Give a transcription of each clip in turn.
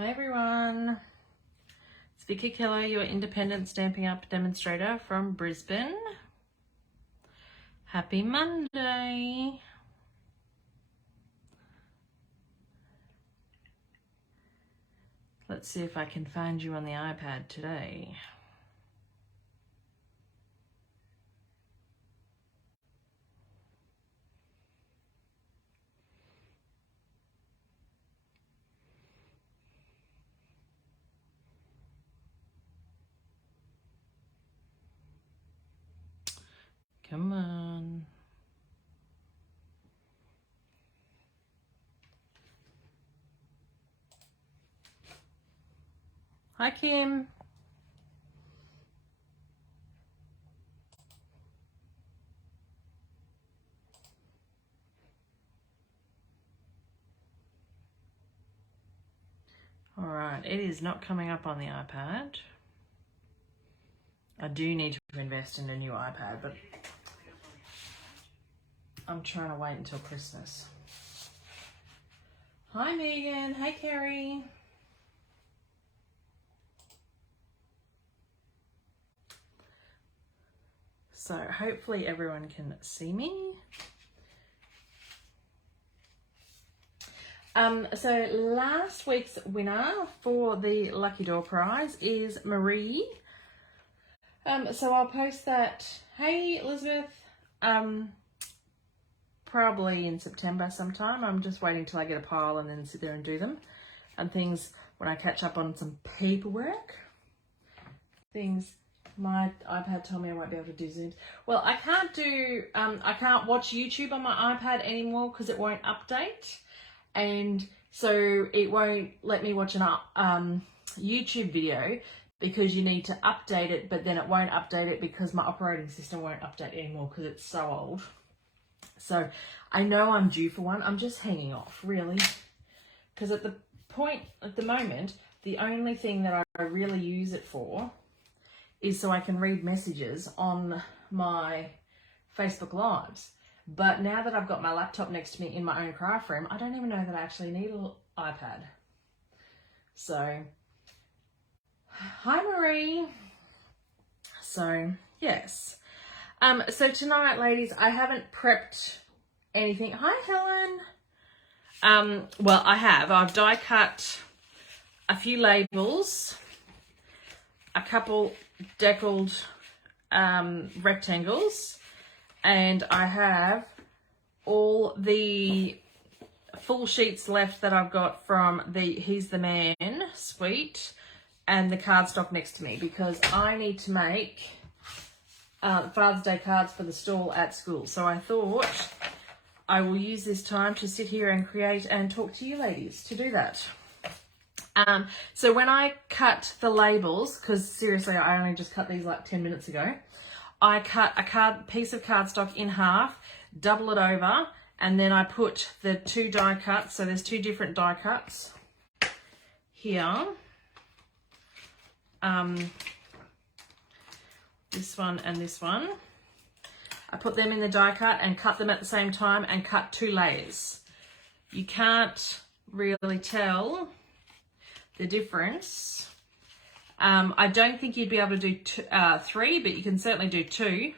Hi everyone, it's Vickie Kello, your independent Stampin' Up demonstrator from Brisbane. Happy Monday. Let's see if I can find you on the iPad today. Come on. Hi Kim. All right, it is not coming up on the iPad. I do need to invest in a new iPad, but I'm trying to wait until Christmas. Hi Megan, hey Kerry. So hopefully everyone can see me. So last week's winner for the Lucky Door prize is Marie. So I'll post that. Hey Elizabeth, probably in September sometime. I'm just waiting till I get a pile and then sit there and do them and things when I catch up on some paperwork. Things. My iPad told me I won't be able to do Zooms. Well, I can't do, I can't watch YouTube on my iPad anymore because it won't update. And so it won't let me watch an YouTube video because you need to update it, but then it won't update it because my operating system won't update anymore because it's so old. So I know I'm due for one. I'm just hanging off, really. Because at the moment, the only thing that I really use it for is so I can read messages on my Facebook Lives. But now that I've got my laptop next to me in my own craft room, I don't even know that I actually need an iPad. So, hi Marie. So, yes. So tonight, ladies, I haven't prepped anything. Hi Helen. Well, I have. I've die cut a few labels, a couple deckled rectangles, and I have all the full sheets left that I've got from the He's the Man suite and the cardstock next to me because I need to make Father's Day cards for the stall at school. So I thought I will use this time to sit here and create and talk to you ladies to do that. So when I cut the labels, because seriously, I only just cut these like 10 minutes ago, I cut a piece of cardstock in half, double it over, and then I put the two die cuts. So there's two different die cuts here. This one and this one. I put them in the die cut and cut them at the same time and cut two layers. You can't really tell the difference. I don't think you'd be able to do three, but you can certainly do two,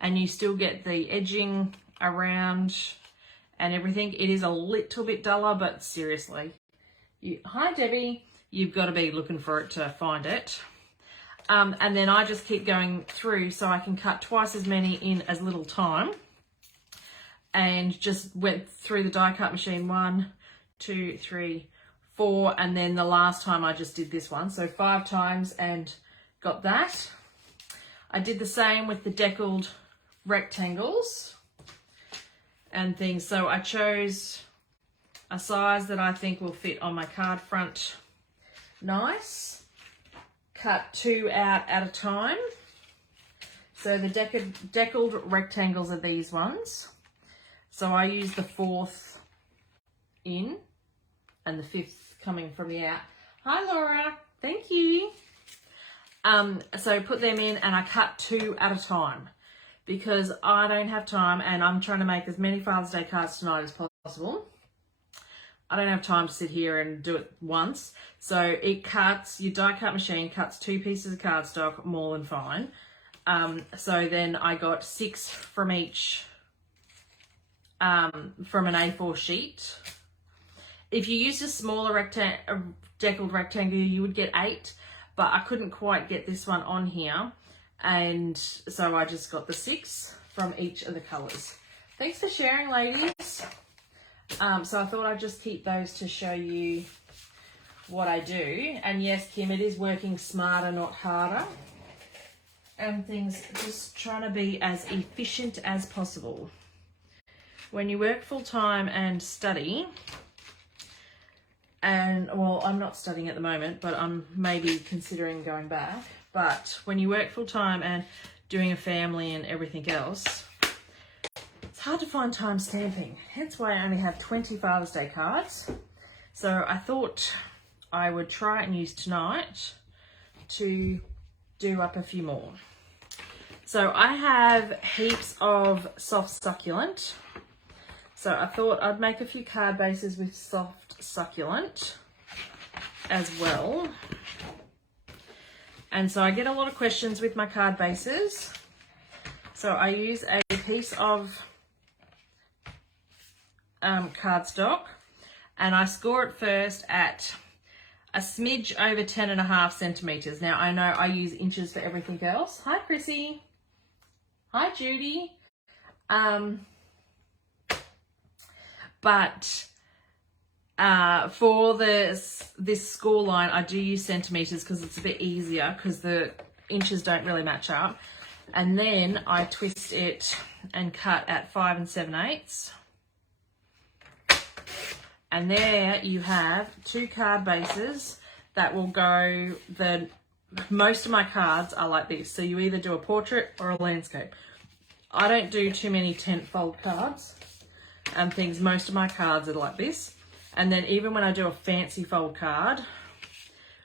and you still get the edging around and everything. It is a little bit duller, but seriously, hi Debbie, you've got to be looking for it to find it. And then I just keep going through so I can cut twice as many in as little time, and just went through the die cut machine 1, 2, 3, 4, and then the last time I just did this one, so 5 times and got that. I did the same with the deckled rectangles and things, so I chose a size that I think will fit on my card front nice. Cut 2 out at a time. So the deckled rectangles are these ones, so I use the 4th in and the 5th coming from the out. Hi Laura, thank you. So put them in and I cut 2 at a time because I don't have time and I'm trying to make as many Father's Day cards tonight as possible. I don't have time to sit here and do it once. So it cuts, your die cut machine cuts 2 pieces of cardstock more than fine. So then I got 6 from each, from an A4 sheet. If you used a smaller deckled rectangle, you would get 8, but I couldn't quite get this one on here. And so I just got the 6 from each of the colours. Thanks for sharing, ladies. So I thought I'd just keep those to show you what I do. And yes, Kim, it is working smarter, not harder. And things, just trying to be as efficient as possible. When you work full time and study, and well, I'm not studying at the moment, but I'm maybe considering going back. But when you work full time and doing a family and everything else, it's hard to find time stamping. Hence why I only have 20 Father's Day cards. So I thought I would try and use tonight to do up a few more. So I have heaps of soft succulent. So I thought I'd make a few card bases with soft succulent as well. And so I get a lot of questions with my card bases. So I use a piece of cardstock, and I score it first at a smidge over 10.5 centimetres. Now I know I use inches for everything else. Hi Chrissy. Hi Judy. But for this score line, I do use centimetres because it's a bit easier because the inches don't really match up. And then I twist it and cut at 5 7/8. And there you have 2 card bases that will go, most of my cards are like this. So you either do a portrait or a landscape. I don't do too many tent fold cards and things. Most of my cards are like this. And then even when I do a fancy fold card,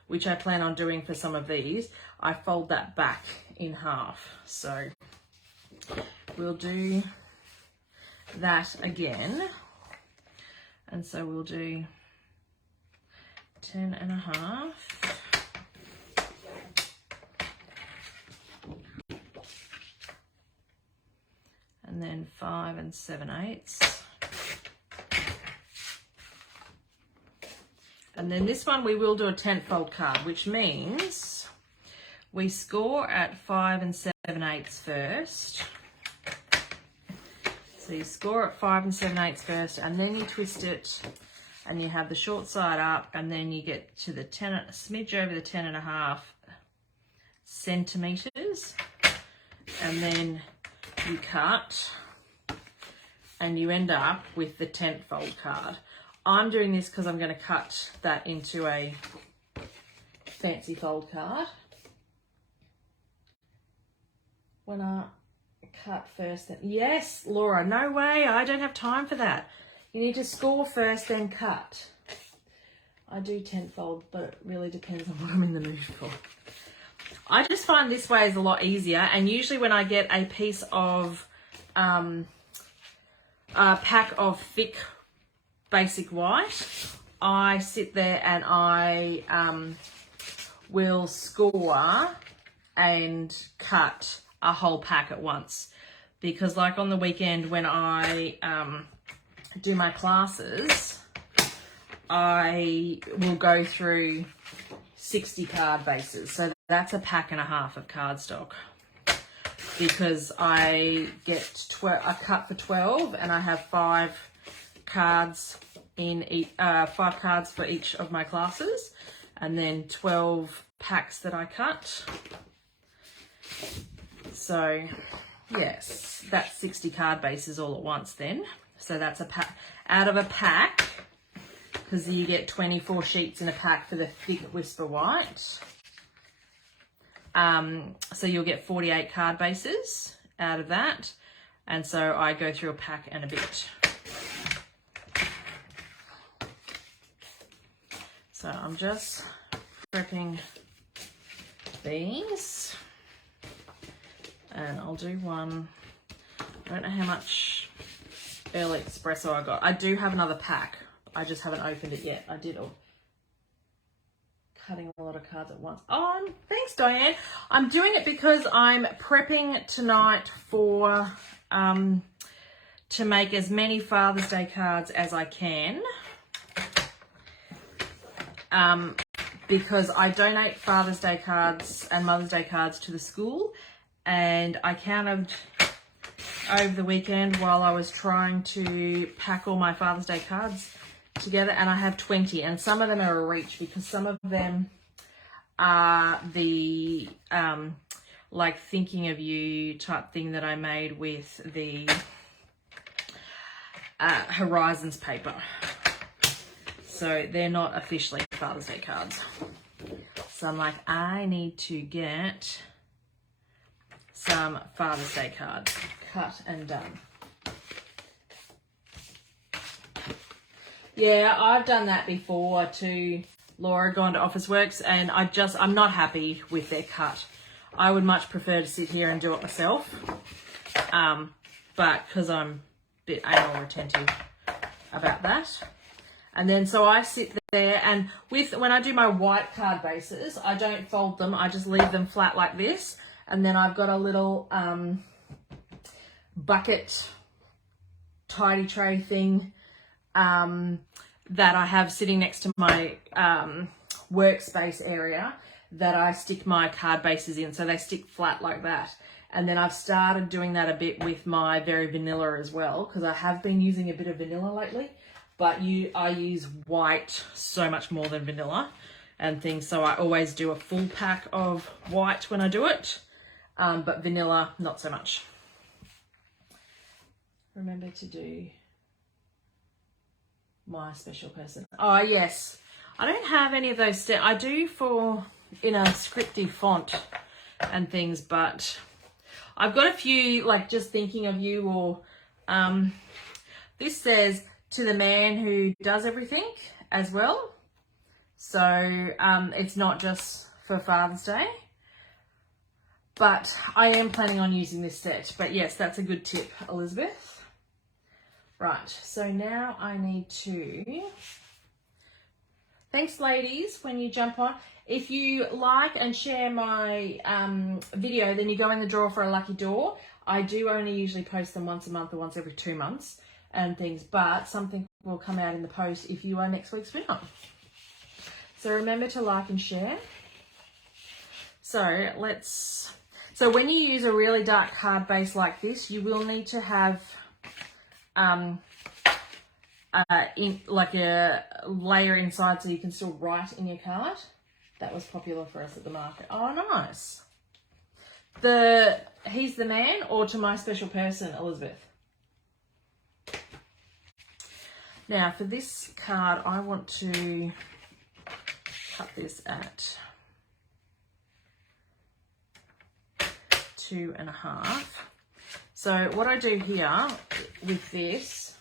which I plan on doing for some of these, I fold that back in half. So we'll do that again. And so we'll do 10.5. And then 5 7/8. And then this one we will do a tent fold card, which means we score at 5 7/8 first. So you score at 5 7/8 first, and then you twist it, and you have the short side up, and then you get to the 10, a smidge over the 10.5 centimetres, and then you cut, and you end up with the tent fold card. I'm doing this because I'm going to cut that into a fancy fold card. When I cut first, then yes, Laura, no way, I don't have time for that. You need to score first, then cut. I do tent fold, but it really depends on what I'm in the mood for. I just find this way is a lot easier, and usually when I get a piece of a pack of thick basic white, I sit there and I will score and cut a whole pack at once, because like on the weekend when I do my classes, I will go through 60 card bases. So that's a pack and a half of cardstock, because I get I cut for 12 and I have 5 cards in 5 cards for each of my classes, and then 12 packs that I cut. So yes, that's 60 card bases all at once then. So that's a pack out of a pack, because you get 24 sheets in a pack for the thick whisper white. So you'll get 48 card bases out of that. And so I go through a pack and a bit. So I'm just prepping these, and I'll do one. I don't know how much early espresso I got. I do have another pack. I just haven't opened it yet. I did cutting a lot of cards at once. Oh, thanks, Diane. I'm doing it because I'm prepping tonight for to make as many Father's Day cards as I can. Because I donate Father's Day cards and Mother's Day cards to the school, and I counted over the weekend while I was trying to pack all my Father's Day cards together, and I have 20, and some of them are a reach because some of them are the like thinking of you type thing that I made with the Horizons paper. So they're not officially Father's Day cards. So I'm like, I need to get some Father's Day cards cut and done. Yeah, I've done that before too, Laura, gone to Officeworks, and I'm not happy with their cut. I would much prefer to sit here and do it myself. But because I'm a bit anal retentive about that. And then so I sit there, and when I do my white card bases, I don't fold them. I just leave them flat like this. And then I've got a little bucket tidy tray thing that I have sitting next to my workspace area that I stick my card bases in. So they stick flat like that. And then I've started doing that a bit with my Very Vanilla as well, because I have been using a bit of vanilla lately. But I use white so much more than vanilla and things. So I always do a full pack of white when I do it. But vanilla, not so much. Remember to do my special person. Oh, yes. I don't have any of those. I do in a scripty font and things, but I've got a few, like just thinking of you, or this says, to the man who does everything as well. So it's not just for Father's Day. But I am planning on using this set. But yes, that's a good tip, Elizabeth. Right, so now I need to... Thanks, ladies, when you jump on. If you like and share my video, then you go in the draw for a lucky door. I do only usually post them once a month or once every 2 months and things, but something will come out in the post if you are next week's winner. So remember to like and share. So when you use a really dark card base like this, you will need to have like a layer inside so you can still write in your card. That was popular for us at the market. Oh, nice. He's the man, or to my special person, Elizabeth? Now for this card, I want to cut this at 2.5. So what I do here with this,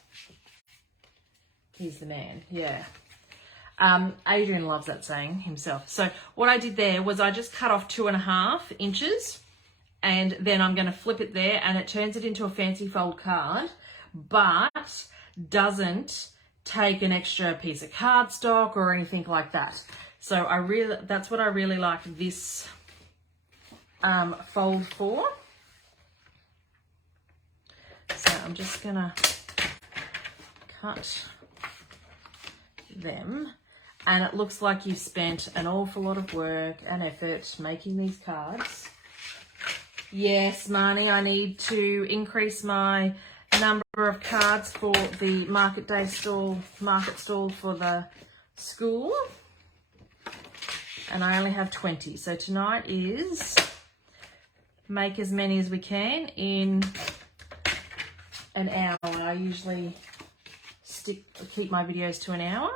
he's the man, yeah. Adrian loves that saying himself. So what I did there was I just cut off 2.5 inches, and then I'm going to flip it there, and it turns it into a fancy fold card, but doesn't take an extra piece of cardstock or anything like that. So that's what I really like this fold for. So I'm just gonna cut them, and it looks like you spent an awful lot of work and effort making these cards. Yes, Marnie, I need to increase my number of cards for the market stall for the school, and I only have 20. So tonight is make as many as we can in an hour. I usually keep my videos to an hour,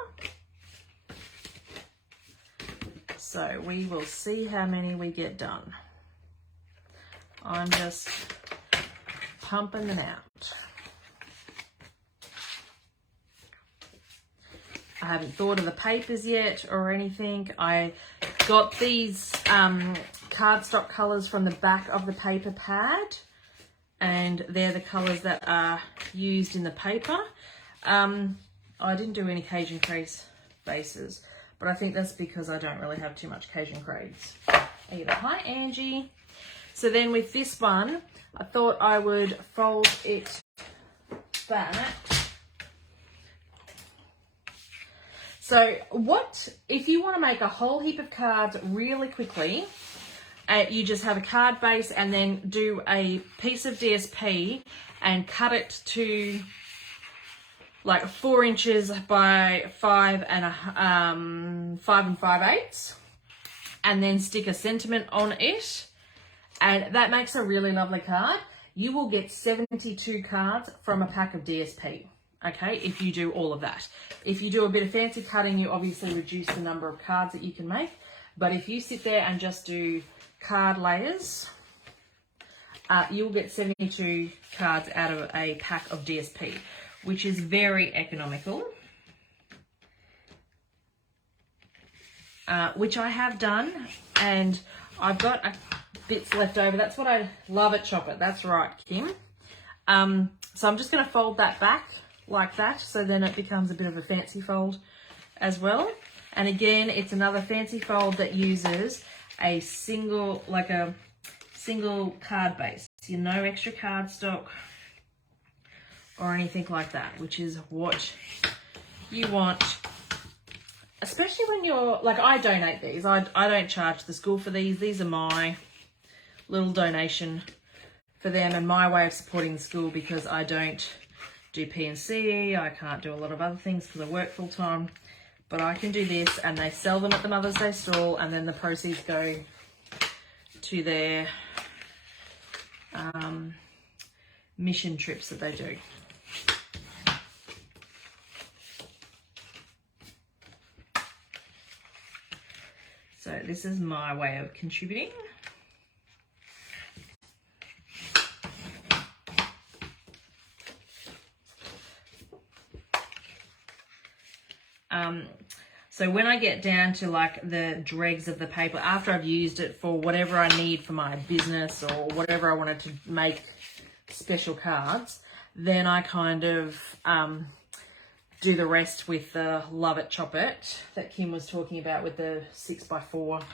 so we will see how many we get done. I'm just pumping them out. I haven't thought of the papers yet or anything. I got these cardstock colours from the back of the paper pad, and they're the colours that are used in the paper. I didn't do any Cajun Craze bases, but I think that's because I don't really have too much Cajun Craze either. Hi, Angie. So then with this one, I thought I would fold it back. So if you want to make a whole heap of cards really quickly, you just have a card base and then do a piece of DSP and cut it to like 4 inches by 5 and 5/8, and then stick a sentiment on it, and that makes a really lovely card. You will get 72 cards from a pack of DSP. Okay, if you do all of that. If you do a bit of fancy cutting, you obviously reduce the number of cards that you can make. But if you sit there and just do card layers, you'll get 72 cards out of a pack of DSP, which is very economical. Which I have done, and I've got bits left over. That's what I love at Chop It. That's right, Kim. So I'm just going to fold that back like that, so then it becomes a bit of a fancy fold as well. And again, it's another fancy fold that uses a single card base. So no extra cardstock or anything like that, which is what you want. Especially when you're, like, I donate these. I don't charge the school for these. These are my little donation for them and my way of supporting the school, because I don't do P&C. I can't do a lot of other things because I work full time. But I can do this, and they sell them at the Mother's Day stall, and then the proceeds go to their mission trips that they do. So this is my way of contributing. So when I get down to like the dregs of the paper, after I've used it for whatever I need for my business or whatever I wanted to make special cards, then I kind of do the rest with the Love It, Chop It that Kim was talking about, with the 6x4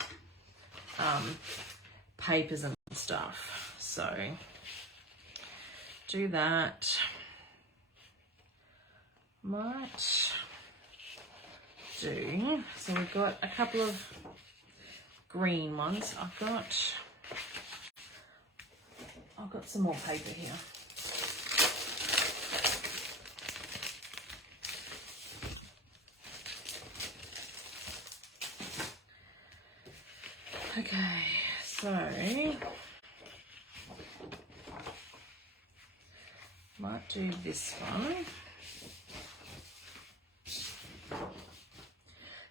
papers and stuff. So do that. Might do. So we've got a couple of green ones. I've got some more paper here. Okay, so might do this one.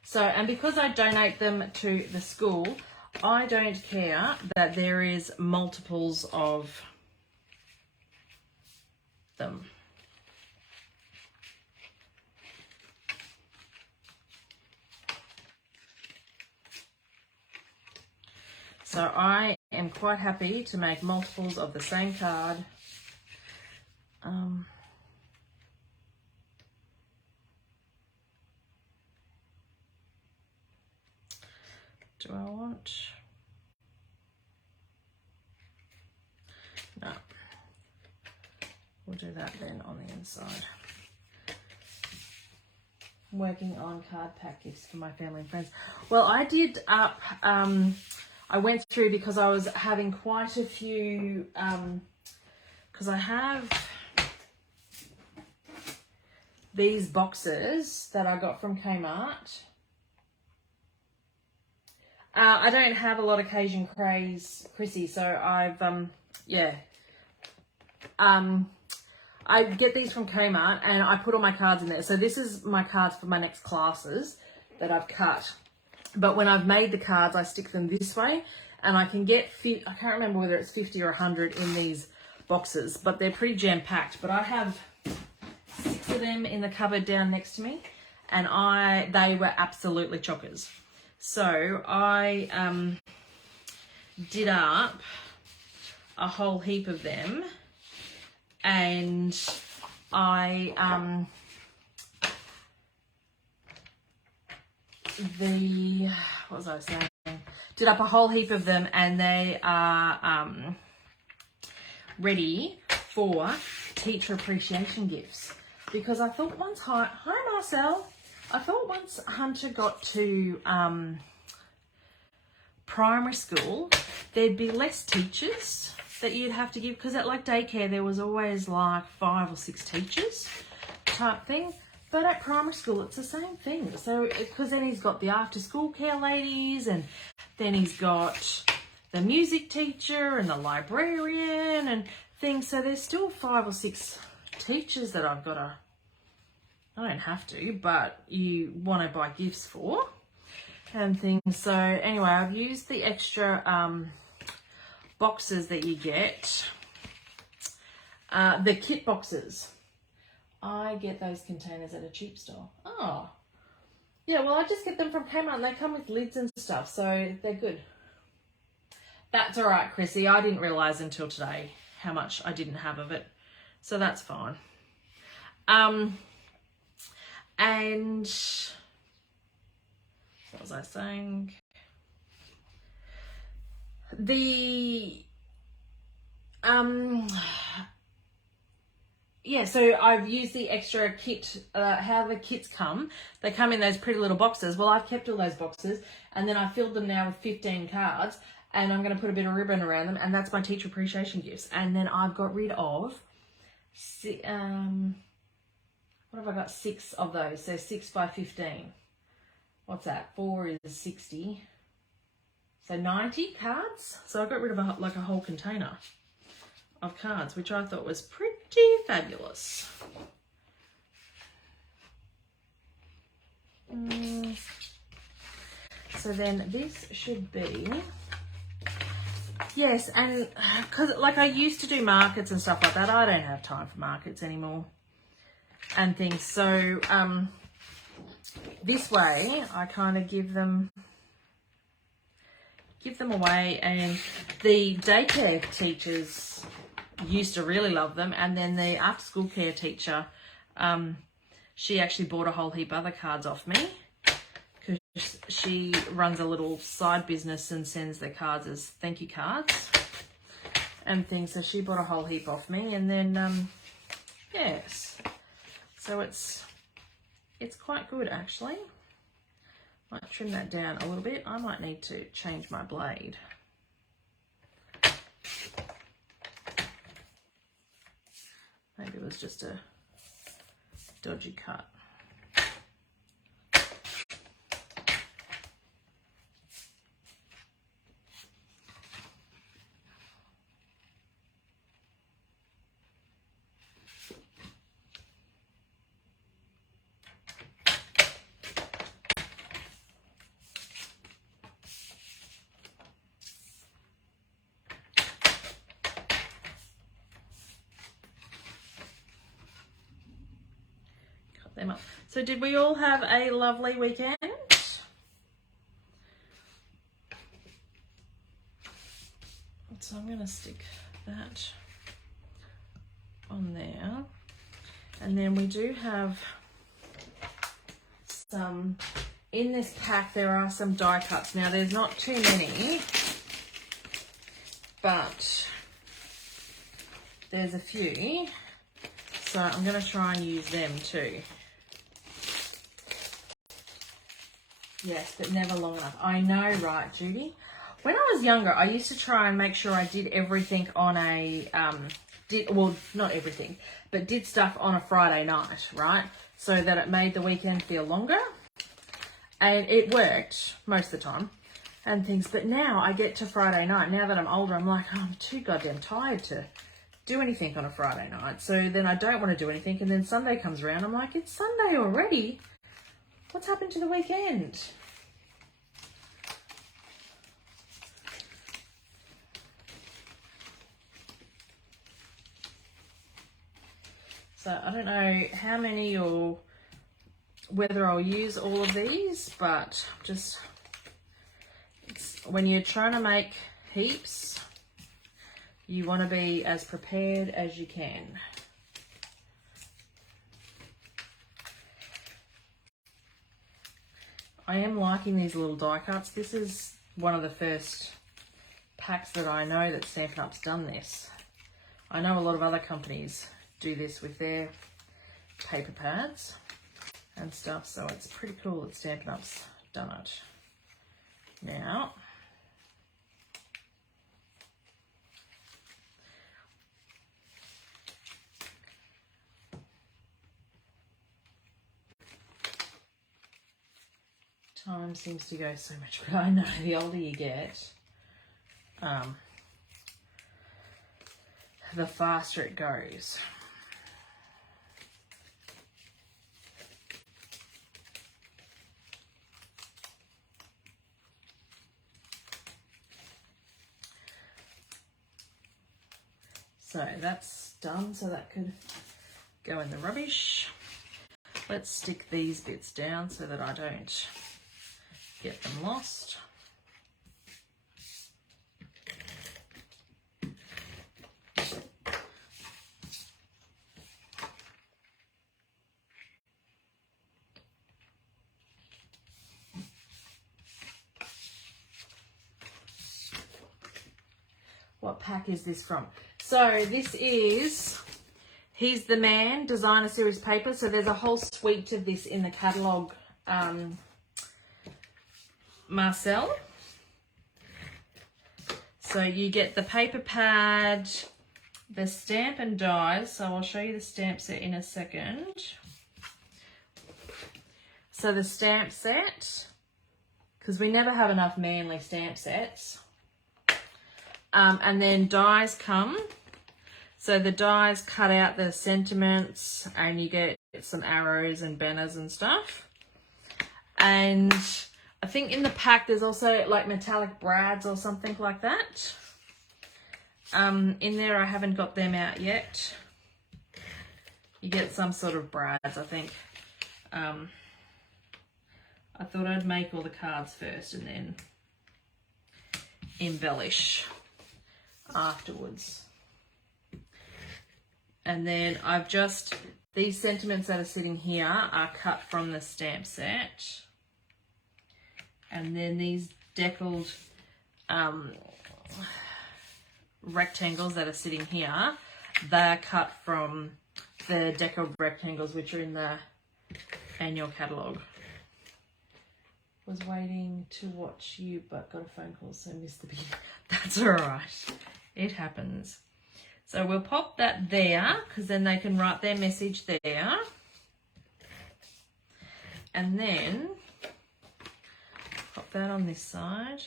So, and because I donate them to the school, I don't care that there is multiples of them. So I am quite happy to make multiples of the same card. Do I want? No. We'll do that then on the inside. I'm working on card pack gifts for my family and friends. Well, I did up, I went through because I was having quite a few, because I have these boxes that I got from Kmart. I don't have a lot of Cajun Craze, Chrissy, so I've, I get these from Kmart and I put all my cards in there. So this is my cards for my next classes that I've cut. But when I've made the cards, I stick them this way, and I can get, I can't remember whether it's 50 or 100 in these boxes, but they're pretty jam-packed. But I have 6 of them in the cupboard down next to me, and they were absolutely chockers. So I did up a whole heap of them, and I what was I saying? Did up a whole heap of them, and they are ready for teacher appreciation gifts. Because I thought once, hi Marcel, I thought once Hunter got to primary school, there'd be less teachers that you'd have to give, because at like daycare there was always like 5 or 6 teachers type thing, but at primary school it's the same thing. So because then he's got the after school care ladies, and then he's got the music teacher and the librarian and things, so there's still 5 or 6 teachers that I've got to, I don't have to, but you want to buy gifts for and things. So anyway, I've used the extra boxes that you get, the kit boxes. I get those containers at a cheap store. Oh, yeah, well, I just get them from Kmart, and they come with lids and stuff, so they're good. That's all right, Chrissy. I didn't realise until today how much I didn't have of it, so that's fine. And what was I saying? Yeah, so I've used the extra kit, how the kits come. They come in those pretty little boxes. Well, I've kept all those boxes, and then I filled them now with 15 cards, and I'm going to put a bit of ribbon around them, and that's my teacher appreciation gifts. And then I've got rid of, what have I got? 6 of those, so 6 by 15. What's that? 4 is 60. So 90 cards. So I got rid of a whole container of cards, which I thought was pretty fabulous. So then this should be, yes, and because like I used to do markets and stuff like that, I don't have time for markets anymore and things. So this way I kind of give them away, and the daycare teachers used to really love them, and then the after school care teacher, she actually bought a whole heap of other cards off me, because she runs a little side business and sends their cards as thank you cards and things, so she bought a whole heap off me. And then yes, so it's quite good actually. Might trim that down a little bit. I might need to change my blade. Maybe it was just a dodgy cut. Them up. So did we all have a lovely weekend? So I'm going to stick that on there, and then we do have some in this pack. There are some die cuts. Now there's not too many, but there's a few, so I'm going to try and use them too. Yes, but never long enough. I know, right, Judy? When I was younger, I used to try and make sure I did everything on a, well, not everything, but did stuff on a Friday night, right? So that it made the weekend feel longer. And it worked most of the time and things. But now I get to Friday night, now that I'm older, I'm like, oh, I'm too goddamn tired to do anything on a Friday night. So then I don't want to do anything. And then Sunday comes around, I'm like, it's Sunday already. What's happened to the weekend? So I don't know how many or whether I'll use all of these, but just when you're trying to make heaps, you want to be as prepared as you can. I am liking these little die cuts. This is one of the first packs that I know that Stampin' Up's done this. I know a lot of other companies do this with their paper pads and stuff, so it's pretty cool that Stampin' Up's done it. Now, time seems to go so much quicker. I know, the older you get, the faster it goes. So that's done, so that could go in the rubbish. Let's stick these bits down so that I don't get them lost. What pack is this from? So this is He's the Man Designer Series paper. So there's a whole suite of this in the catalogue, Marcel. So you get the paper pad, the stamp and dies. So I'll show you the stamp set in a second. So the stamp set, because we never have enough Manly stamp sets. And then dies come. So the dies cut out the sentiments and you get some arrows and banners and stuff. And I think in the pack there's also like metallic brads or something like that. In there I haven't got them out yet. You get some sort of brads, I think. I thought I'd make all the cards first and then embellish afterwards. And then I've just, these sentiments that are sitting here are cut from the stamp set. And then these deckled rectangles that are sitting here, they're cut from the deckled rectangles which are in the annual catalogue. Was waiting to watch you but got a phone call so missed the beginning. That's all right. It happens. So we'll pop that there because then they can write their message there. And then pop that on this side.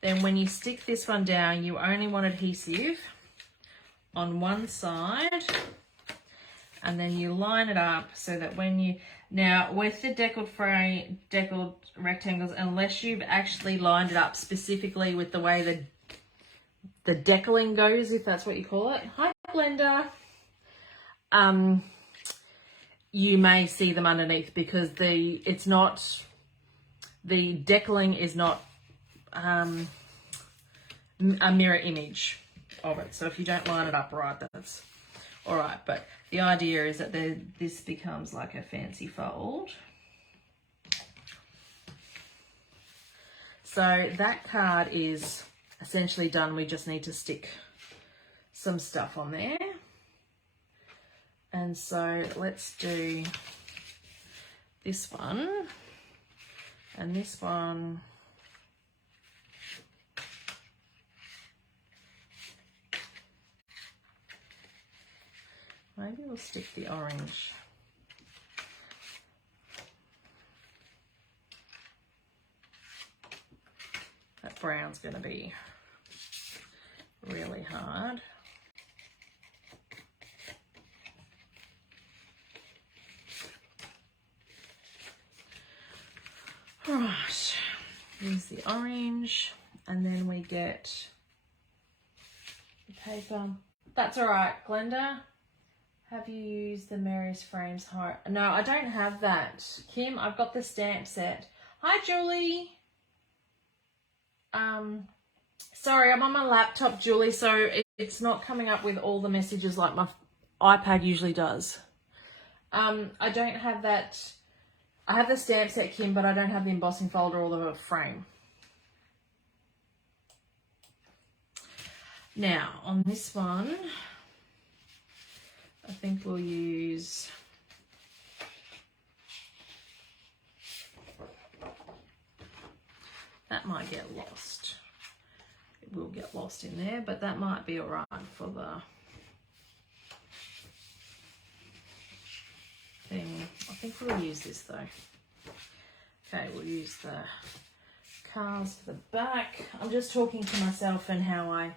Then when you stick this one down, you only want adhesive on one side. And then you line it up so that when you, now with the deckled rectangles, unless you've actually lined it up specifically with the way the deckling goes, if that's what you call it. Hi, Glenda. You may see them underneath because the deckling is not a mirror image of it. So if you don't line it up right, that's all right. But the idea is that this becomes like a fancy fold. So that card is essentially done. We just need to stick some stuff on there. And so let's do this one and this one. Maybe we'll stick the orange. That brown's going to be really hard. All right, use the orange, and then we get the paper. That's all right, Glenda. Have you used the Mary's Frames heart? No, I don't have that. Kim, I've got the stamp set. Hi, Julie. Sorry, I'm on my laptop, Julie, so it's not coming up with all the messages like my iPad usually does. I don't have that I have the stamp set, Kim, but I don't have the embossing folder or the frame. Now, on this one, I think we'll use... That might get lost. It will get lost in there, but that might be all right for the thing. I think we'll use this though. Okay, we'll use the cards for the back. I'm just talking to myself and how I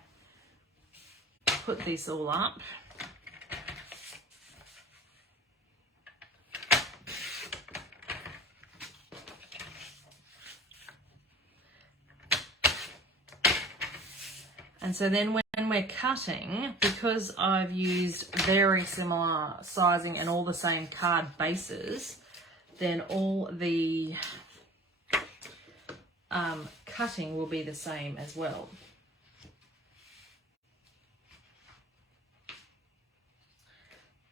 put this all up. And so then when we're cutting, because I've used very similar sizing and all the same card bases, then all the cutting will be the same as well.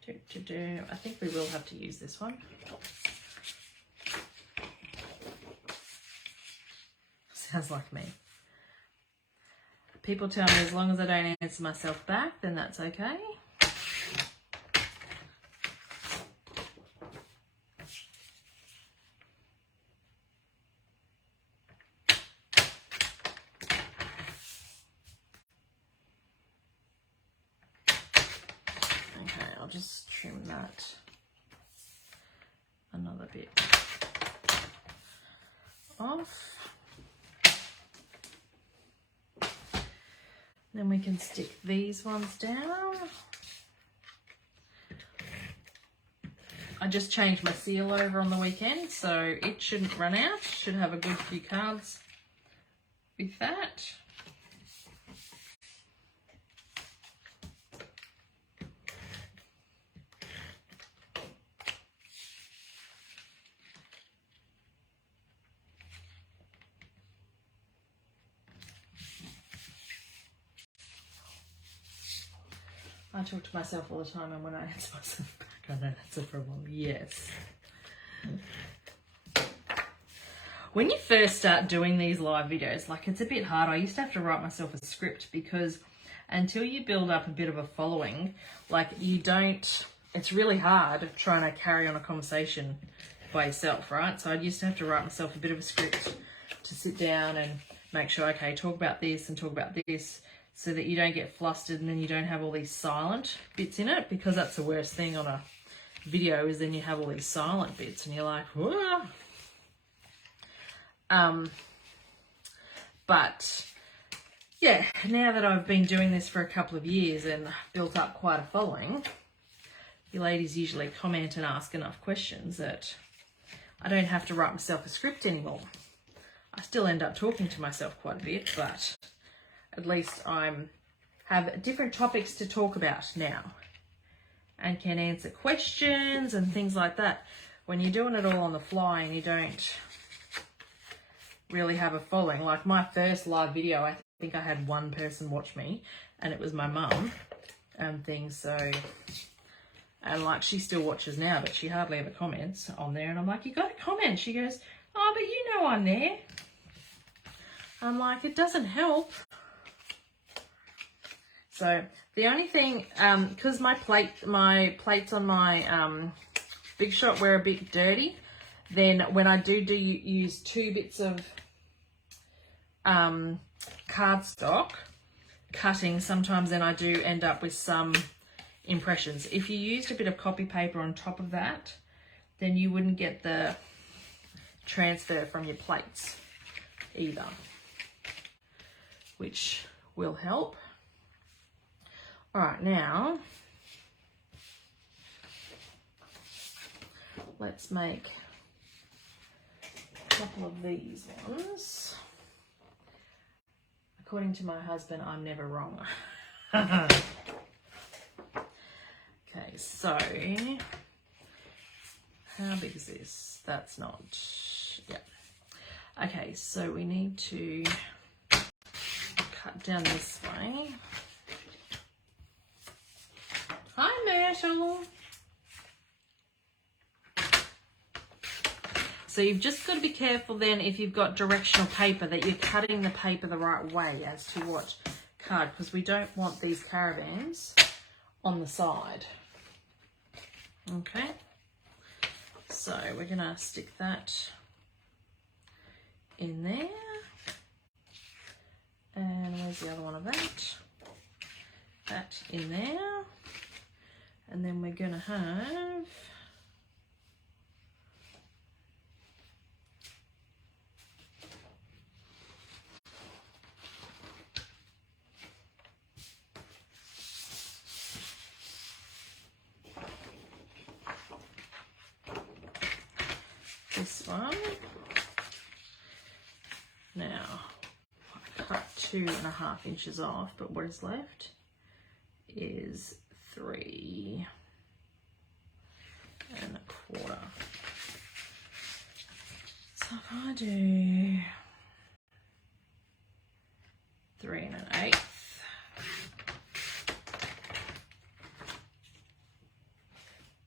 I think we will have to use this one. Sounds like me. People tell me as long as I don't answer myself back, then that's okay. Okay, I'll just trim that another bit off. Then we can stick these ones down. I just changed my seal over on the weekend, so it shouldn't run out. Should have a good few cards with that. I talk to myself all the time, and when I answer myself back, I know that's a problem. Yes. When you first start doing these live videos, like, it's a bit hard. I used to have to write myself a script because until you build up a bit of a following, like, you don't, it's really hard trying to carry on a conversation by yourself, right? So I used to have to write myself a bit of a script to sit down and make sure, okay, talk about this and talk about this, so that you don't get flustered and then you don't have all these silent bits in it, because that's the worst thing on a video, is then you have all these silent bits and you're like, whoa. But yeah, now that I've been doing this for a couple of years and built up quite a following, you ladies usually comment and ask enough questions that I don't have to write myself a script anymore. I still end up talking to myself quite a bit, but at least I have different topics to talk about now and can answer questions and things like that. When you're doing it all on the fly and you don't really have a following, like my first live video, I think I had one person watch me, and it was my mum and things. So, and like, she still watches now, but she hardly ever comments on there. And I'm like, you got to comment. She goes, oh, but you know I'm there. I'm like, it doesn't help. So the only thing, because my plates on my Big Shot were a bit dirty, then when I do use 2 bits of cardstock cutting, sometimes then I do end up with some impressions. If you used a bit of copy paper on top of that, then you wouldn't get the transfer from your plates either, which will help. All right, now let's make a couple of these ones. According to my husband, I'm never wrong. Okay, so how big is this? That's not, yeah. Okay, so we need to cut down this way. Hi, Myrtle. So you've just got to be careful then if you've got directional paper that you're cutting the paper the right way as to what card, because we don't want these caravans on the side. Okay, so we're going to stick that in there. And where's the other one of that? That in there. And then we're going to have this one. Now, I cut 2.5 inches off, but what is left is 3 1/4. So if I do 3 1/8,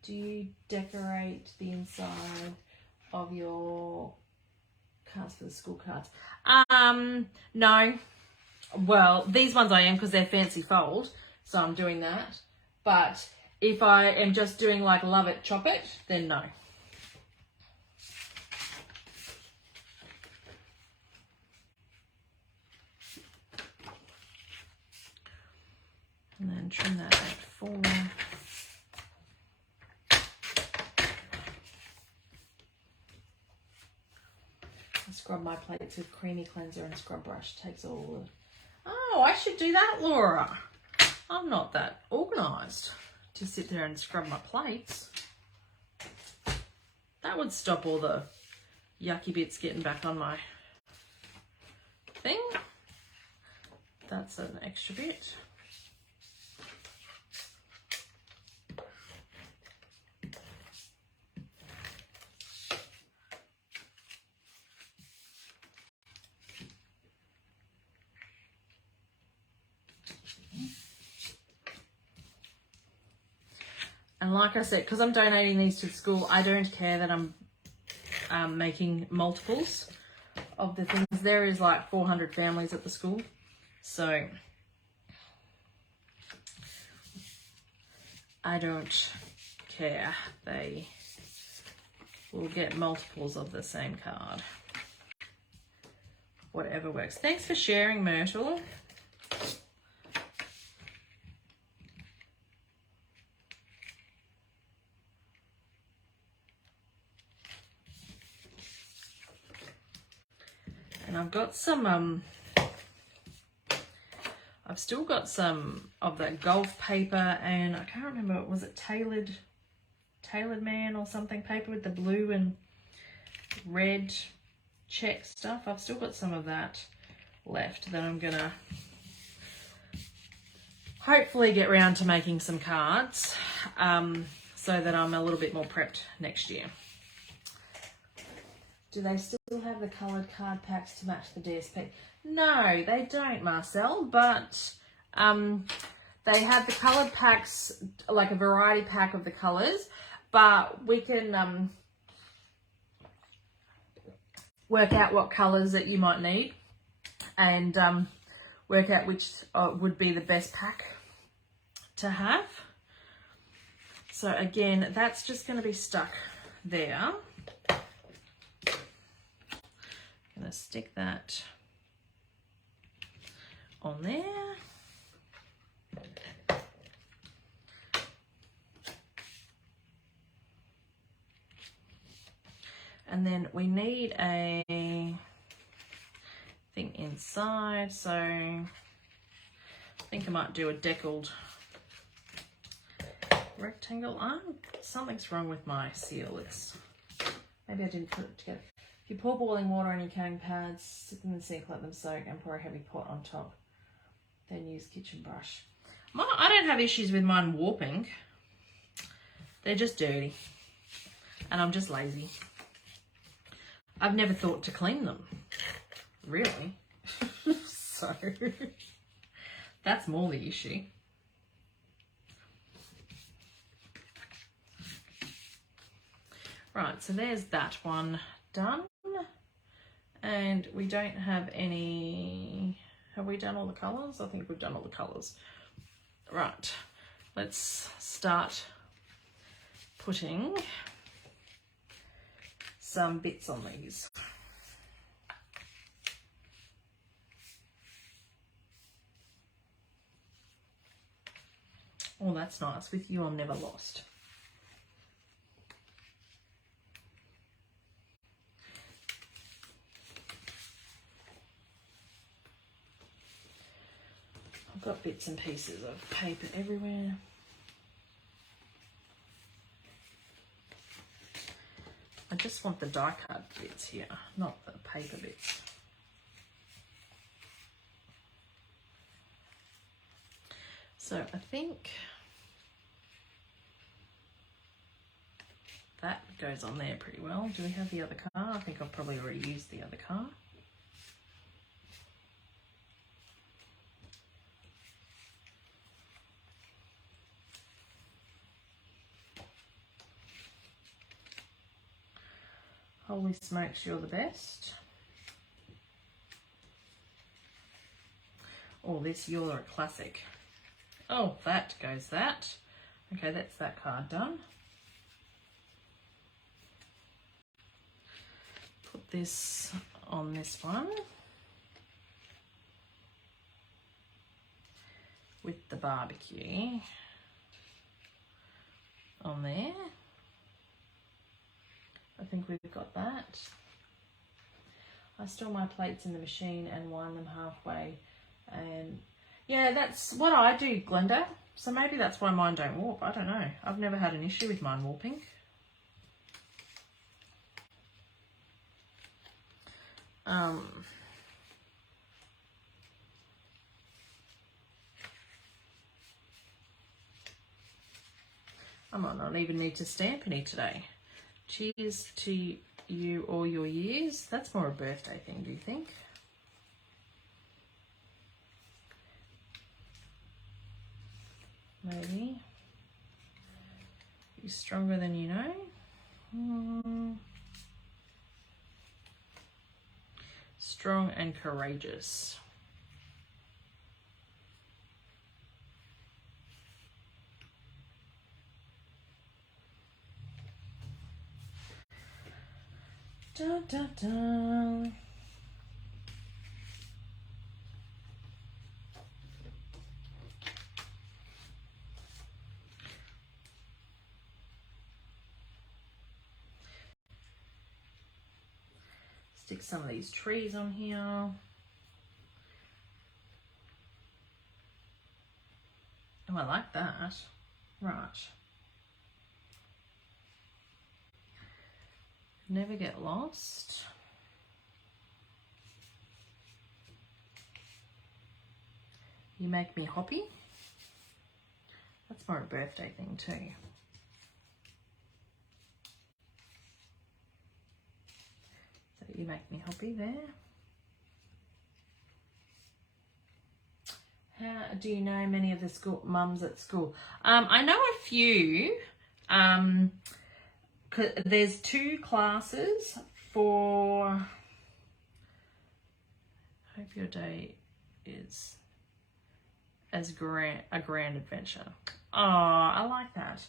do you decorate the inside of your cards for the school cards? No. Well, these ones I am because they're fancy fold, so I'm doing that. But if I am just doing like love it, chop it, then no. And then trim that at 4. I scrub my plates with creamy cleanser and scrub brush. Takes all the... Oh, I should do that, Laura. I'm not that organised to sit there and scrub my plates. That would stop all the yucky bits getting back on my thing. That's an extra bit. And like I said, because I'm donating these to the school, I don't care that I'm making multiples of the things. There is like 400 families at the school. So I don't care. They will get multiples of the same card. Whatever works. Thanks for sharing, Myrtle. And I've got some, I've still got some of that golf paper, and I can't remember, was it Tailored Man or something paper with the blue and red check stuff. I've still got some of that left that I'm gonna hopefully get round to making some cards, so that I'm a little bit more prepped next year. Do they still have the coloured card packs to match the DSP? No, they don't, Marcel, but they have the coloured packs, like a variety pack of the colours, but we can work out what colours that you might need and work out which would be the best pack to have. So again, that's just going to be stuck there. I'm going to stick that on there. And then we need a thing inside, so I think I might do a deckled rectangle. Something's wrong with my seal. Maybe I didn't put it together. If you pour boiling water on your cutting pads, stick them in the sink, let them soak, and pour a heavy pot on top. Then use kitchen brush. I don't have issues with mine warping. They're just dirty. And I'm just lazy. I've never thought to clean them. Really. So, that's more the issue. Right, so there's that one done. And we don't have any, have we done all the colours? I think we've done all the colours. Right, let's start putting some bits on these. Oh, that's nice. With you, I'm never lost. I've got bits and pieces of paper everywhere. I just want the die cut bits here, not the paper bits. So I think that goes on there pretty well. Do we have the other car? I think I've probably already used the other car. Holy smokes, you're the best. Oh, this, you're a classic. Oh, that goes that. Okay, that's that card done. Put this on this one with the barbecue on there. I think we've got that. I store my plates in the machine and wind them halfway. And yeah, that's what I do, Glenda. So maybe that's why mine don't warp. I don't know. I've never had an issue with mine warping. I might not even need to stamp any today. Cheers to you all your years. That's more a birthday thing, do you think? Maybe. You're stronger than you know. Strong and courageous. Dun, dun, dun. Stick some of these trees on here. Oh, I like that. Right. Never get lost. You make me hoppy. That's more a birthday thing too. So you make me hoppy there. How do you know many of the school mums at school? I know a few. There's 2 classes for. Hope your day is as a grand adventure. Oh, I like that.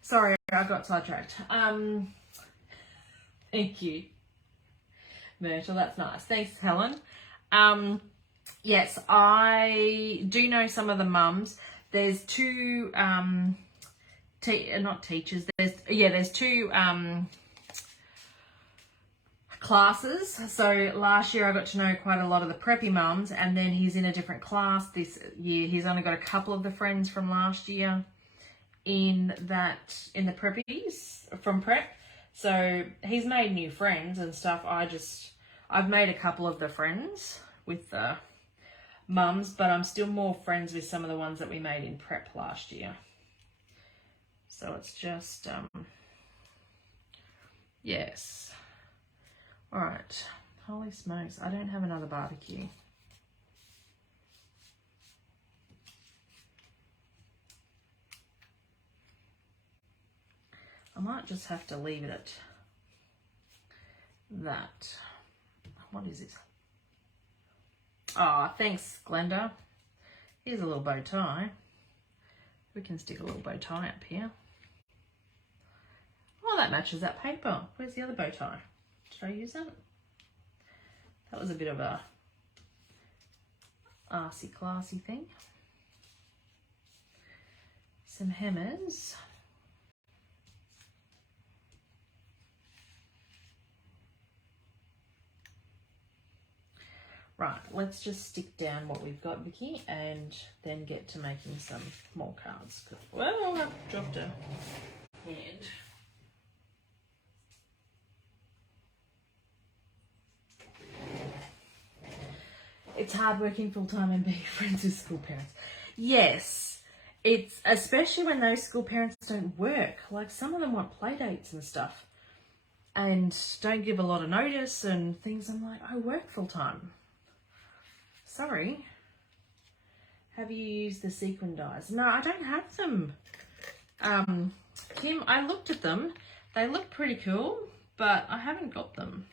Sorry, I got sidetracked. Thank you, Myrtle. That's nice. Thanks, Helen. Yes, I do know some of the mums. There's 2 not teachers. There's 2 classes. So last year I got to know quite a lot of the preppy mums, and then he's in a different class this year. He's only got a couple of the friends from last year in the preppies from prep. So he's made new friends and stuff. I've made a couple of the friends with the mums, but I'm still more friends with some of the ones that we made in prep last year. So it's just, yes. All right. Holy smokes. I don't have another barbecue. I might just have to leave it at that. What is this? Oh, thanks, Glenda. Here's a little bow tie. We can stick a little bow tie up here. Oh, that matches that paper. Where's the other bow tie? Did I use that? That was a bit of a artsy classy thing. Some hammers. Right, let's just stick down what we've got, Vickie, and then get to making some more cards. Well, I've dropped a hand. It's hard working full-time and being friends with school parents. Yes, it's especially when those school parents don't work. Like some of them want play dates and stuff and don't give a lot of notice and things. I'm like, I work full-time. Sorry. Have you used the sequin dies? No, I don't have them. Kim, I looked at them. They look pretty cool, but I haven't got them.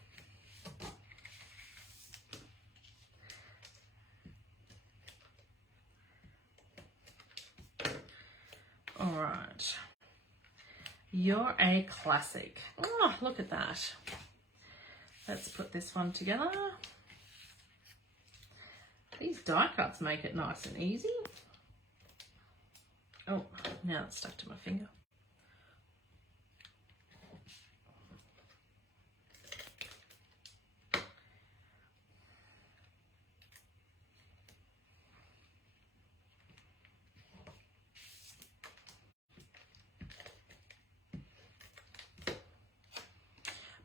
All right. You're a classic. Oh, look at that. Let's put this one together. These die cuts make it nice and easy. Oh, now it's stuck to my finger.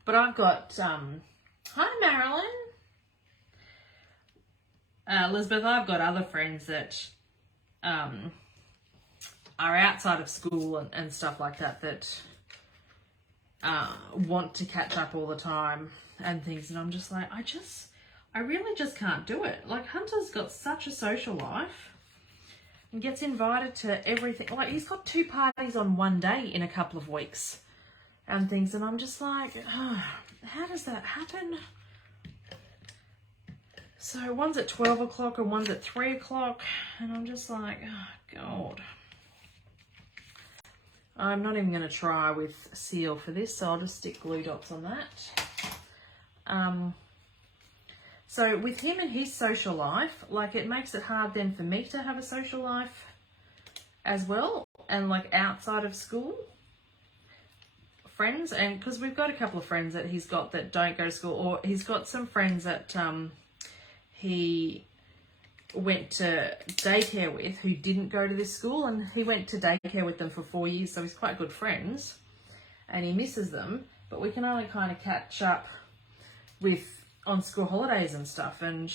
But I've got, hi Marilyn. Elizabeth, I've got other friends that are outside of school and stuff like that that want to catch up all the time and things. And I'm just like, I really just can't do it. Like Hunter's got such a social life and gets invited to everything. Like he's got 2 parties on one day in a couple of weeks and things. And I'm just like, oh, how does that happen? So one's at 12 o'clock and one's at 3 o'clock. And I'm just like, oh, God. I'm not even going to try with seal for this, so I'll just stick glue dots on that. So with him and his social life, like it makes it hard then for me to have a social life as well. And like outside of school. Friends, and because we've got a couple of friends that he's got that don't go to school, or he's got some friends that he went to daycare with who didn't go to this school, and he went to daycare with them for 4 years, so he's quite good friends and he misses them, but we can only kind of catch up with on school holidays and stuff. And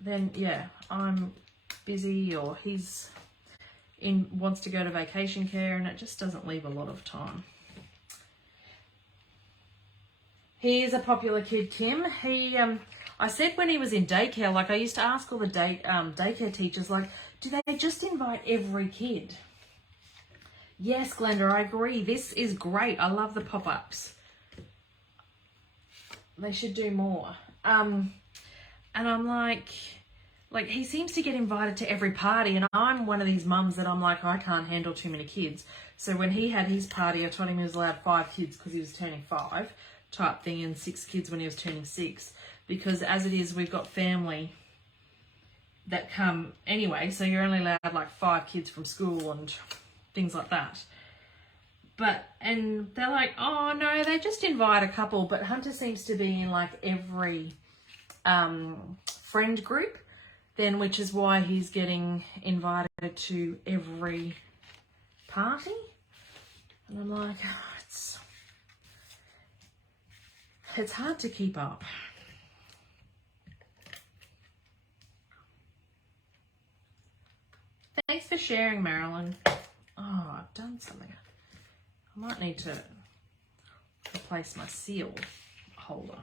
then yeah, I'm busy or he's wants to go to vacation care, and it just doesn't leave a lot of time. He is a popular kid, Kim. He, I said when he was in daycare, like I used to ask all the daycare teachers, like, do they just invite every kid? Yes, Glenda, I agree. This is great. I love the pop-ups. They should do more. And I'm like he seems to get invited to every party, and I'm one of these mums that I'm like, I can't handle too many kids. So when he had his party, I told him he was allowed 5 kids because he was turning 5 type thing, and 6 kids when he was turning 6. Because as it is, we've got family that come anyway, so you're only allowed like 5 kids from school and things like that. And they're like, oh no, they just invite a couple, but Hunter seems to be in like every friend group then, which is why he's getting invited to every party. And I'm like, oh, it's hard to keep up. Thanks for sharing, Marilyn. Oh, I've done something. I might need to replace my seal holder.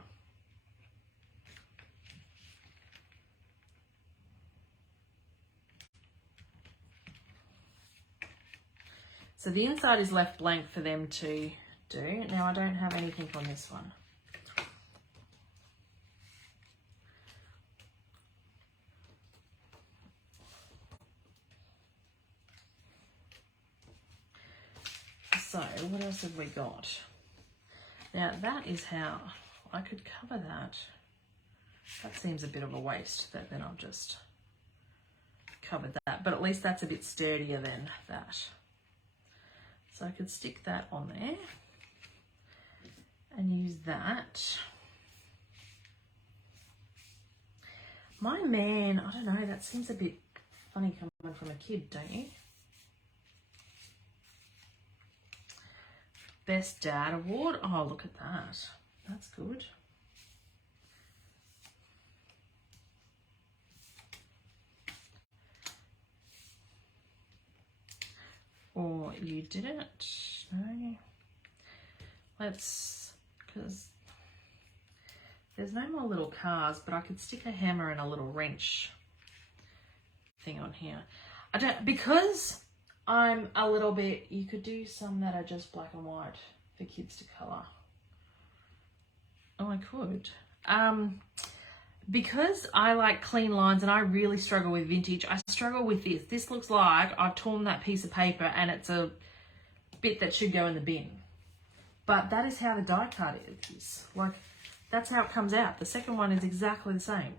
So the inside is left blank for them to do. Now I don't have anything on this one. So what else have we got? Now that is how I could cover that. That seems a bit of a waste, that then I've just covered that, but at least that's a bit sturdier than that. So I could stick that on there and use that. My man, I don't know, that seems a bit funny coming from a kid, don't you? Best Dad Award. Oh, look at that. That's good. Or you didn't. No. Let's, because there's no more little cars, but I could stick a hammer and a little wrench thing on here. I don't, because I'm a little bit, you could do some that are just black and white for kids to colour. Oh, I could. Because I like clean lines and I really struggle with vintage, I struggle with this. This looks like I've torn that piece of paper and it's a bit that should go in the bin. But that is how the die cut is. Like, that's how it comes out. The second one is exactly the same.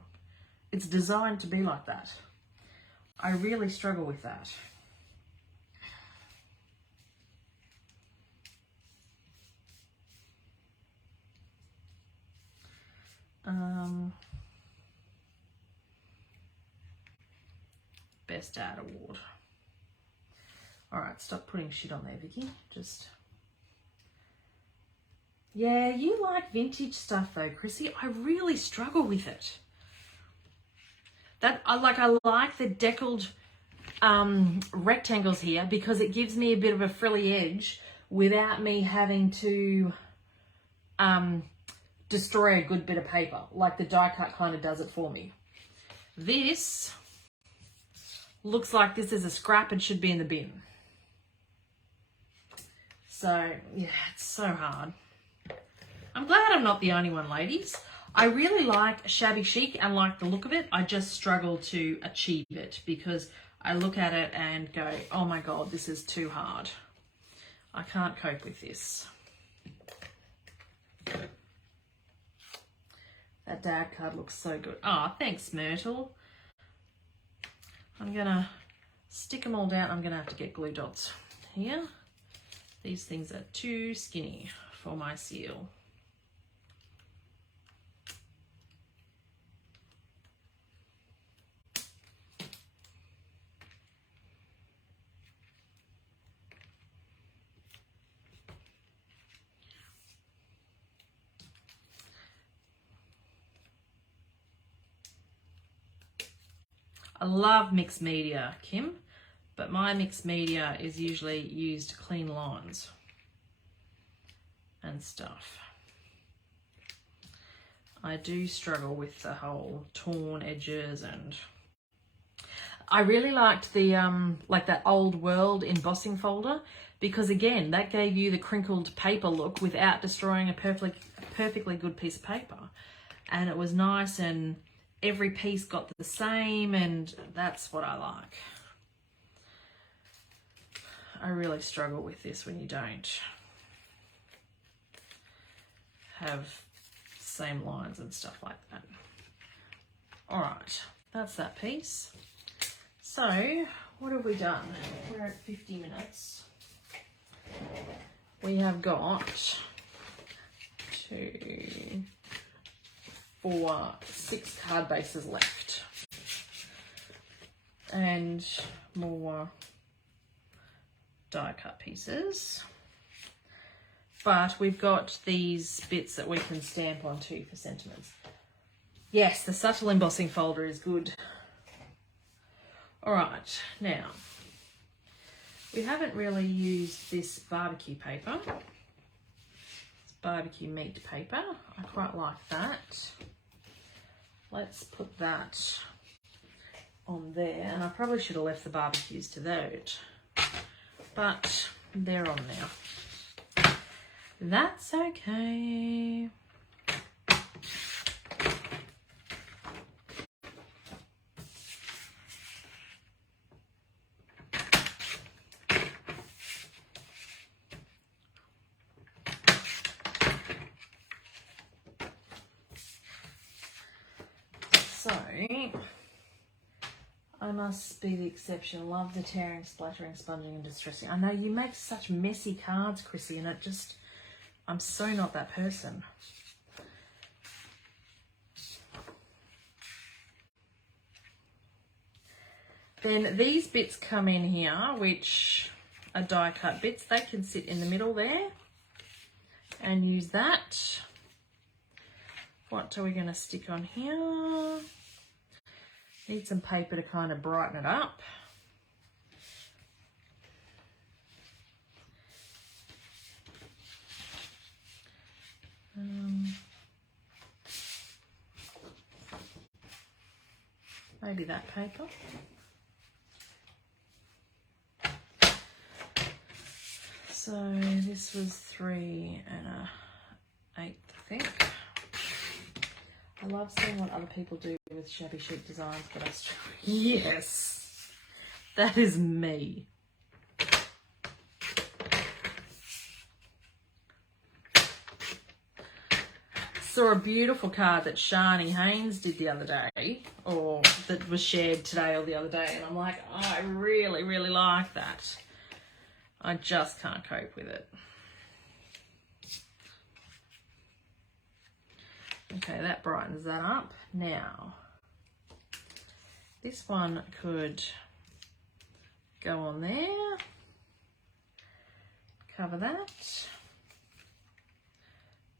It's designed to be like that. I really struggle with that. Best Dad Award. All right, stop putting shit on there, Vickie. Just... Yeah, you like vintage stuff though, Chrissy. I really struggle with it. I like the deckled rectangles here because it gives me a bit of a frilly edge without me having to destroy a good bit of paper. Like the die cut kind of does it for me. This looks like this is a scrap and should be in the bin. So yeah, it's so hard. I'm glad I'm not the only one, ladies. I really like shabby chic and like the look of it. I just struggle to achieve it because I look at it and go, oh my God, this is too hard. I can't cope with this. That dad card looks so good. Oh, thanks, Myrtle. I'm gonna stick them all down. I'm gonna have to get glue dots here. These things are too skinny for my seal. I love mixed media, Kim, but my mixed media is usually used to clean lines and stuff. I do struggle with the whole torn edges, and I really liked the like that old world embossing folder because again that gave you the crinkled paper look without destroying a perfectly good piece of paper, and it was nice and every piece got the same, and that's what I like. I really struggle with this when you don't have same lines and stuff like that. All right, that's that piece. So what have we done? We're at 50 minutes. We have got 2, 4, 6 card bases left and more die cut pieces, but we've got these bits that we can stamp onto for sentiments. Yes, the subtle embossing folder is good. All right, now we haven't really used this barbecue paper. It's barbecue meat paper. I quite like that. Let's put that on there, and I probably should have left the barbecues to that, but they're on now. That's okay. So, I must be the exception. Love the tearing, splattering, sponging and distressing. I know you make such messy cards, Chrissy, and it just, I'm so not that person. Then these bits come in here, which are die cut bits. They can sit in the middle there and use that. What are we going to stick on here? Need some paper to kind of brighten it up. Maybe that paper. So this was 3 1/8, I think. I love seeing what other people do with shabby chic designs, but yes, that is me. Saw a beautiful card that Shani Haynes did the other day, or that was shared today or the other day, and I'm like, oh, I really, really like that. I just can't cope with it. Okay, that brightens that up. Now, this one could go on there. Cover that.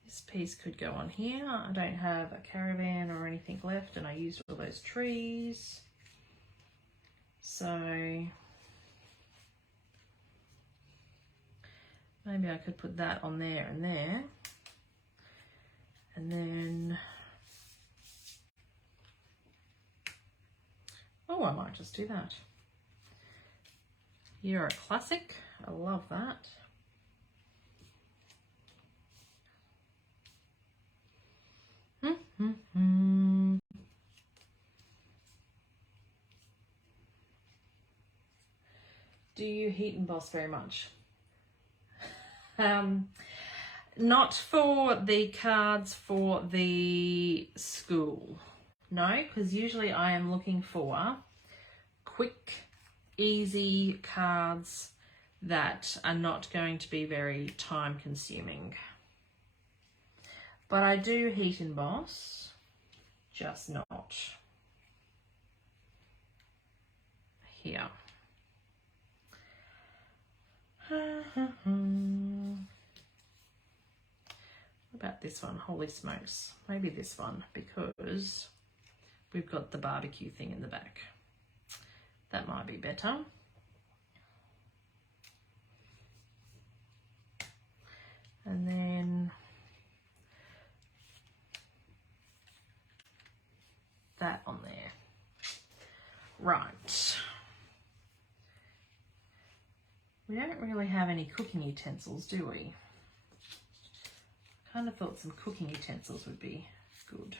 This piece could go on here. I don't have a caravan or anything left, and I used all those trees. So maybe I could put that on there and there. And then, oh, I might just do that. You're a classic. I love that. Do you heat emboss very much? Not for the cards for the school. No, because usually I am looking for quick, easy cards that are not going to be very time consuming. But I do heat emboss, just not here. What about this one? Holy smokes. Maybe this one, because we've got the barbecue thing in the back. That might be better. And then that on there. Right. We don't really have any cooking utensils, do we? Kind of thought some cooking utensils would be good.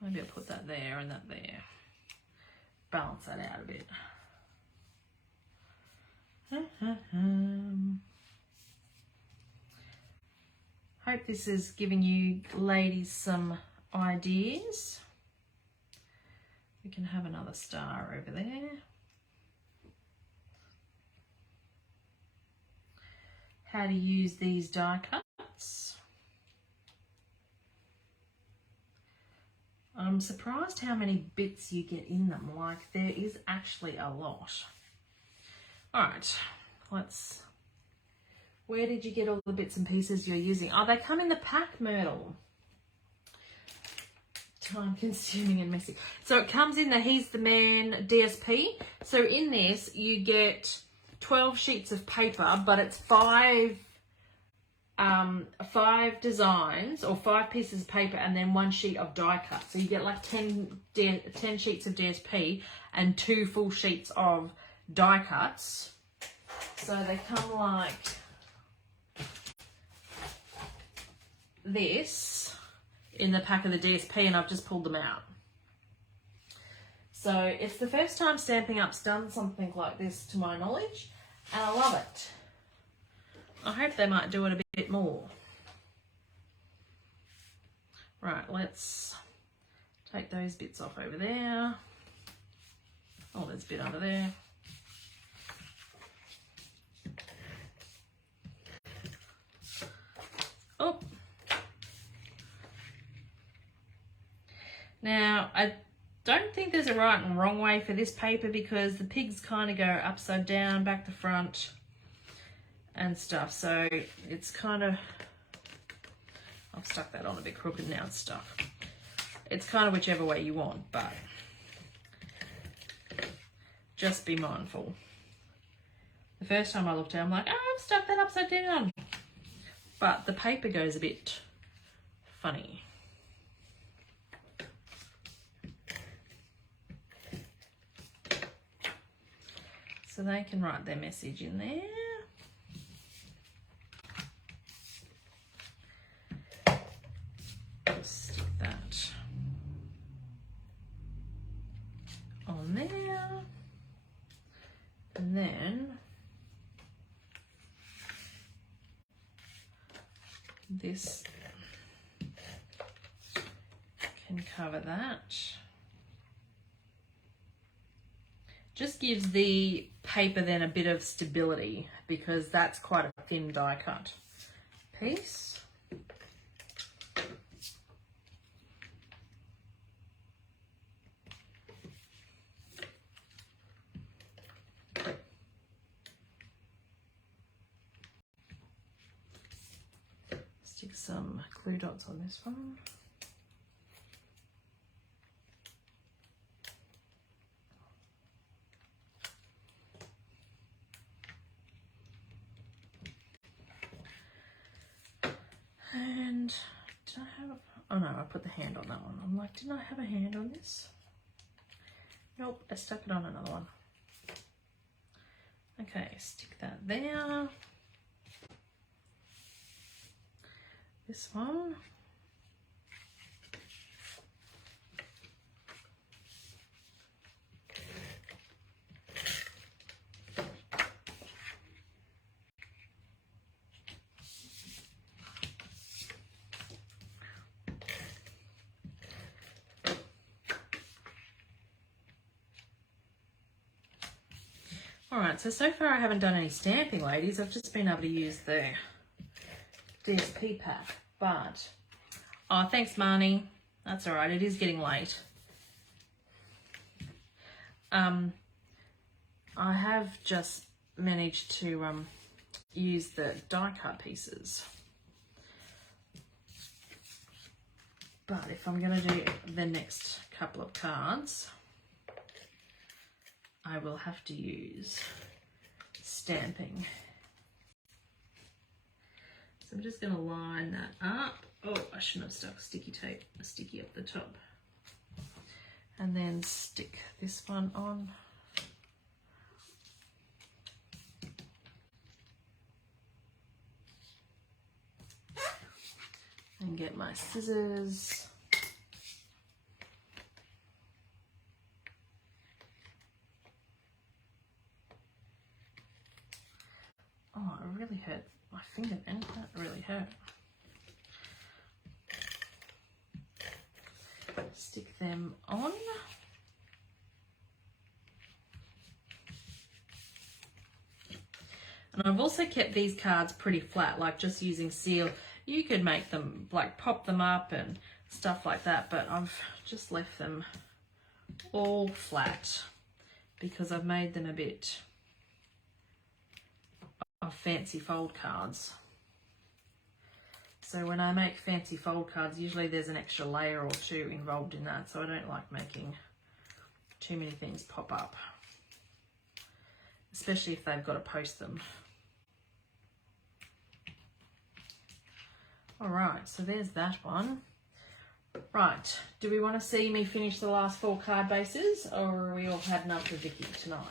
Maybe I'll put that there and that there. Balance that out a bit. Hope this is giving you ladies some ideas. We can have another star over there. How to use these die cuts. I'm surprised how many bits you get in them. Like, there is actually a lot. All right, let's... Where did you get all the bits and pieces you're using? Oh, they come in the pack, Myrtle. Time consuming and messy. So it comes in the He's the Man DSP. So in this, you get 12 sheets of paper, but it's five designs or 5 pieces of paper and then 1 sheet of die cut. So you get like 10 sheets of DSP and 2 full sheets of die cuts. So they come like this in the pack of the DSP, and I've just pulled them out. So it's the first time Stampin' Up's done something like this to my knowledge, and I love it. I hope they might do it a bit more. Right, let's take those bits off over there. Oh, there's a bit under there. Oh. Now, I don't think there's a right and wrong way for this paper because the pigs kind of go upside down, back to front and stuff. So it's kind of, I've stuck that on a bit crooked now, it's stuck. It's kind of whichever way you want, but just be mindful. The first time I looked at it, I'm like, oh, I've stuck that upside down. But the paper goes a bit funny. So they can write their message in there. Just stick that on there. And then this can cover that. Just gives the paper then a bit of stability because that's quite a thin die cut piece. Stick some glue dots on this one. And did I have oh no, I put the hand on that one. I'm like, didn't I have a hand on this? Nope, I stuck it on another one. Okay, stick that there. This one. Alright, so far I haven't done any stamping, ladies. I've just been able to use the DSP pack. But, oh, thanks, Marnie. That's alright, it is getting late. I have just managed to use the die cut pieces. But if I'm going to do the next couple of cards, I will have to use stamping. So I'm just going to line that up. Oh, I shouldn't have stuck sticky tape, sticky up the top. And then stick this one on. And get my scissors. Oh, it really hurt my finger then. That really hurt. Stick them on. And I've also kept these cards pretty flat, like just using seal. You could make them, like pop them up and stuff like that, but I've just left them all flat because I've made them a bit of fancy fold cards. So when I make fancy fold cards, usually there's an extra layer or two involved in that, so I don't like making too many things pop up, especially if they've got to post them. All right, so there's that one. Right, do we want to see me finish the last 4 card bases, or are we all had enough for Vickie tonight?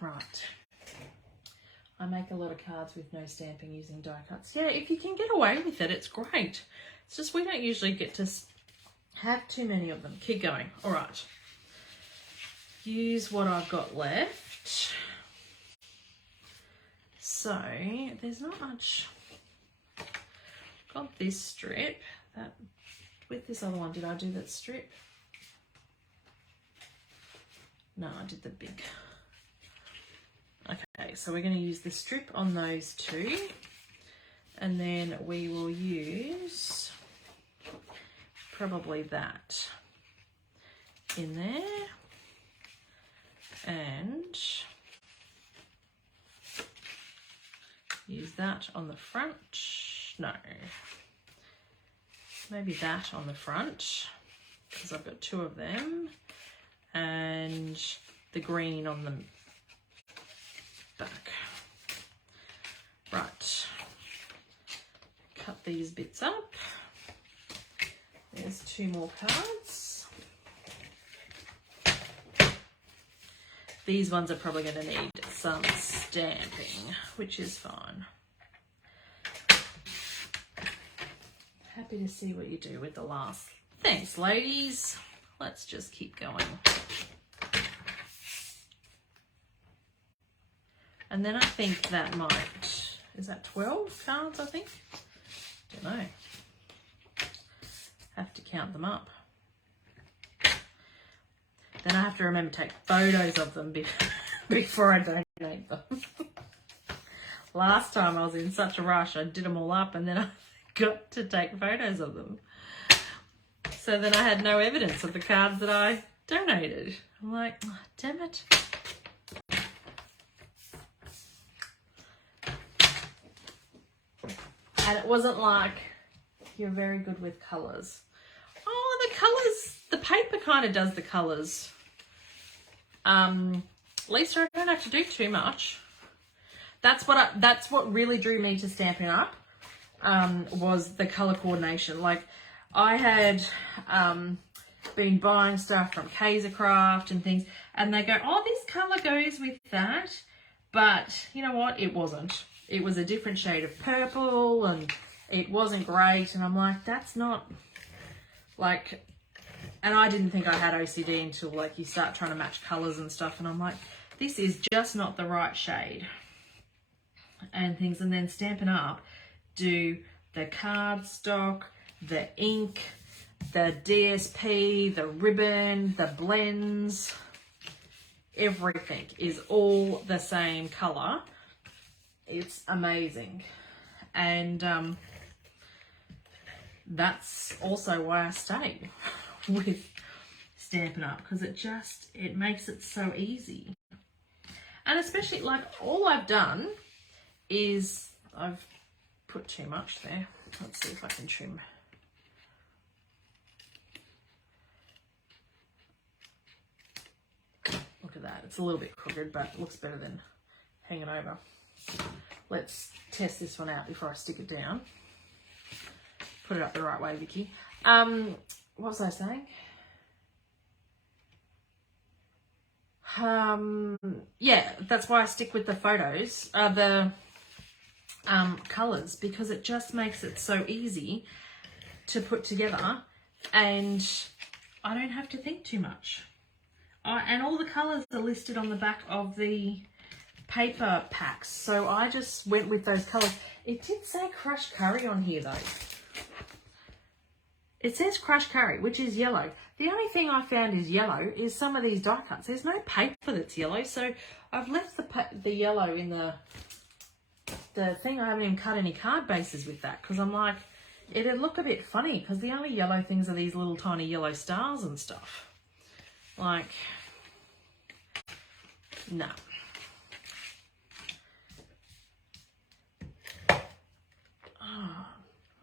Right. I make a lot of cards with no stamping using die cuts. Yeah, if you can get away with it, it's great. It's just we don't usually get to have too many of them. Keep going. All right. Use what I've got left. So there's not much. Got this strip. That with this other one, did I do that strip? No, I did the big. Okay, so we're going to use the strip on those two, and then we will use probably that in there, and use that on the front. No, maybe that on the front, because I've got two of them, and the green on the back. Right, cut these bits up. There's two more cards. These ones are probably going to need some stamping, which is fine. Happy to see what you do with the last. Thanks, ladies. Let's just keep going. And then I think that might, is that 12 cards, I think? Don't know. Have to count them up. Then I have to remember to take photos of them before I donate them. Last time I was in such a rush, I did them all up and then I got to take photos of them. So then I had no evidence of the cards that I donated. I'm like, oh, damn it. And it wasn't like, you're very good with colours. Oh, the colours, the paper kind of does the colours. Lisa, I don't have to do too much. That's what really drew me to Stampin' Up, was the colour coordination. Like, I had been buying stuff from Kaisercraft and things, and they go, oh, this colour goes with that. But you know what? It wasn't. It was a different shade of purple and it wasn't great. And I'm like, that's not like, and I didn't think I had OCD until like you start trying to match colours and stuff. And I'm like, this is just not the right shade and things. And then Stampin' Up do the cardstock, the ink, the DSP, the ribbon, the blends, everything is all the same colour. It's amazing. And that's also why I stay with Stampin' Up, because it makes it so easy. And especially, like, all I've done is I've put too much there. Let's see if I can trim. Look at that. It's a little bit crooked, but it looks better than hanging over. Let's test this one out before I stick it down. Put it up the right way, Vickie. What was I saying? Yeah, that's why I stick with the photos, the colours, because it just makes it so easy to put together and I don't have to think too much. And all the colours are listed on the back of the paper packs, so I just went with those colours. It did say crushed curry on here though. It says crushed curry, which is yellow. The only thing I found is yellow is some of these die cuts. There's no paper that's yellow, so I've left the yellow in the thing. I haven't even cut any card bases with that because I'm like, it'd look a bit funny because the only yellow things are these little tiny yellow stars and stuff. Like, no. Oh,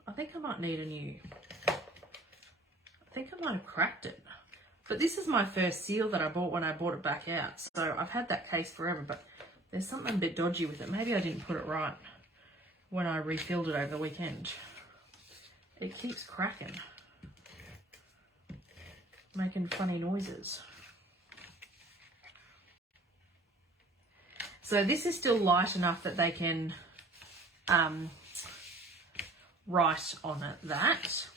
I think I might need a new... I think I might have cracked it. But this is my first seal that I bought when I bought it back out. So I've had that case forever, but there's something a bit dodgy with it. Maybe I didn't put it right when I refilled it over the weekend. It keeps cracking. Making funny noises. So this is still light enough that they can write on it that.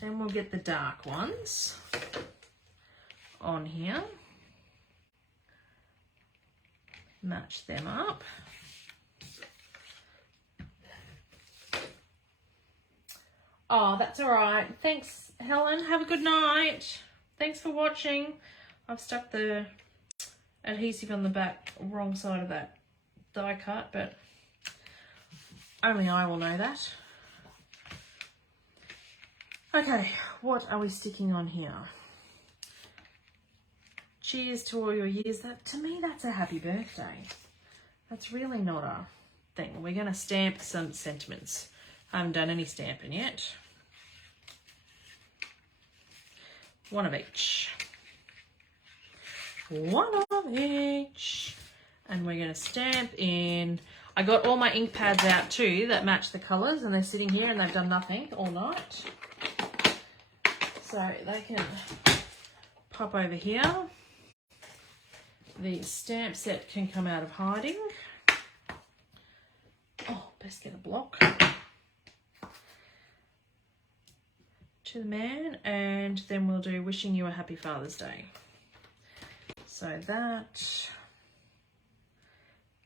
Then we'll get the dark ones on here. Match them up. Oh, that's all right. Thanks, Helen. Have a good night. Thanks for watching. I've stuck the adhesive on the back wrong side of that die cut, but only I will know that. Okay, what are we sticking on here? Cheers to all your years. That, to me, that's a happy birthday. That's really not a thing. We're going to stamp some sentiments. I haven't done any stamping yet. One of each. One of each. And we're going to stamp in. I got all my ink pads out too that match the colours, and they're sitting here and they've done nothing all night. So they can pop over here. The stamp set can come out of hiding. Oh, best get a block. To the man, and then we'll do wishing you a happy Father's Day. So that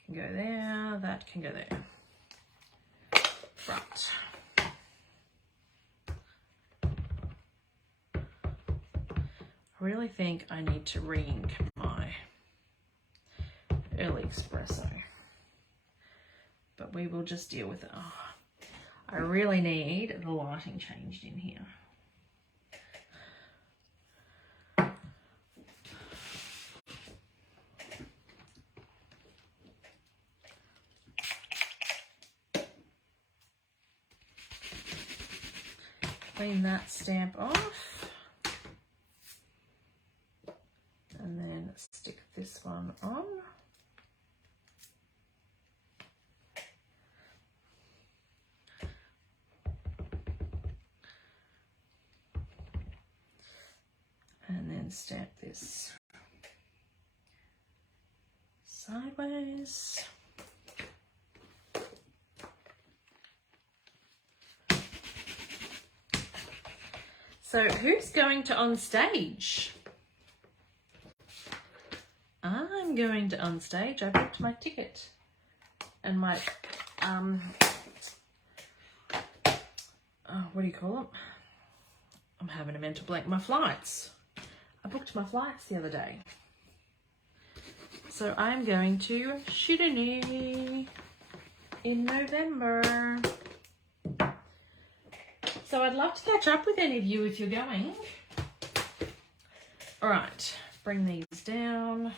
can go there, that can go there. Right. I really think I need to re-ink my early espresso, but we will just deal with it. Oh, I really need the lighting changed in here. Clean that stamp off, and then stick this one on. And then stamp this sideways. So who's going to on stage? I'm going to on stage. I booked my ticket and my what do you call them? I'm having a mental blank. My flights. I booked my flights the other day. So I'm going to Sydney in November. So I'd love to catch up with any of you if you're going. All right, bring these down.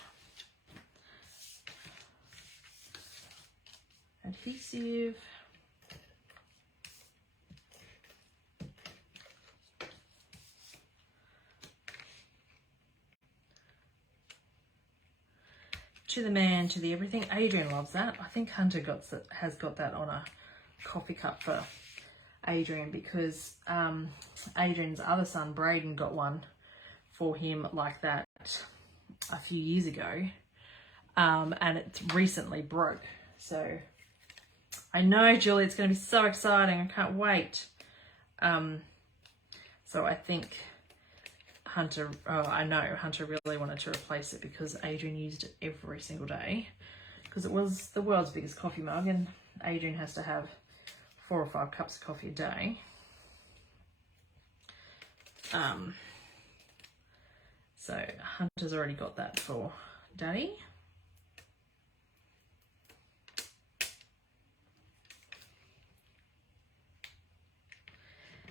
Adhesive. To the man, to the everything. Adrian loves that. I think Hunter has got that on a coffee cup for Adrian, because Adrian's other son Braden got one for him like that a few years ago, and it recently broke. So I know, Julie, it's going to be so exciting. I can't wait. So I think Hunter, I know Hunter really wanted to replace it because Adrian used it every single day, because it was the world's biggest coffee mug, and Adrian has to have 4 or 5 cups of coffee a day. So Hunter's already got that for Daddy.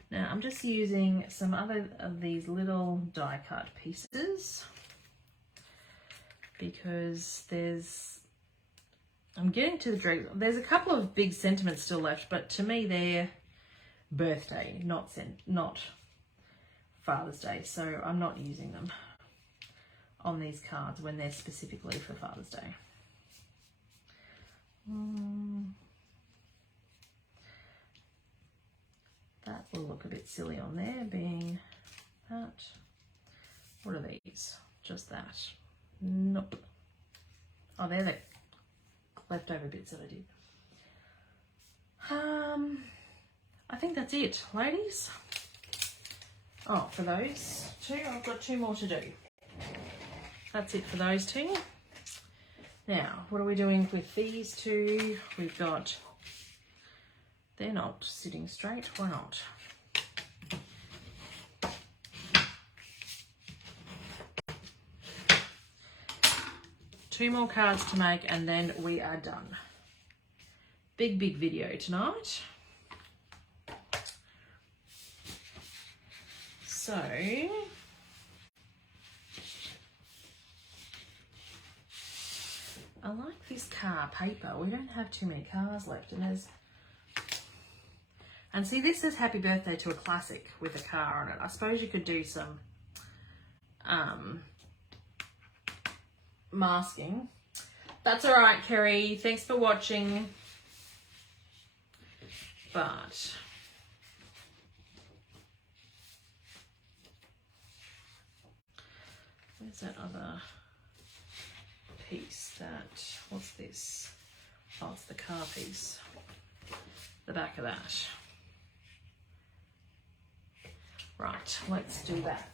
Now I'm just using some other of these little die cut pieces because I'm getting to the dream. There's a couple of big sentiments still left, but to me they're birthday, not Father's Day. So I'm not using them on these cards when they're specifically for Father's Day. That will look a bit silly on there, being that. What are these? Just that. Nope. Oh, they're the leftover bits that I did. I think that's it, ladies. Oh, for those two, I've got 2 more to do. That's it for those 2. Now, what are we doing with these 2? We've got, they're not sitting straight. Why not? Two more cards to make and then we are done. Big video tonight. So, I like this car paper. We don't have too many cars left, and see, this says happy birthday to a classic with a car on it. I suppose you could do some masking. That's all right, Kerry. Thanks for watching. But where's that other piece? What's this? Oh, it's the car piece. The back of that. Right, let's do that.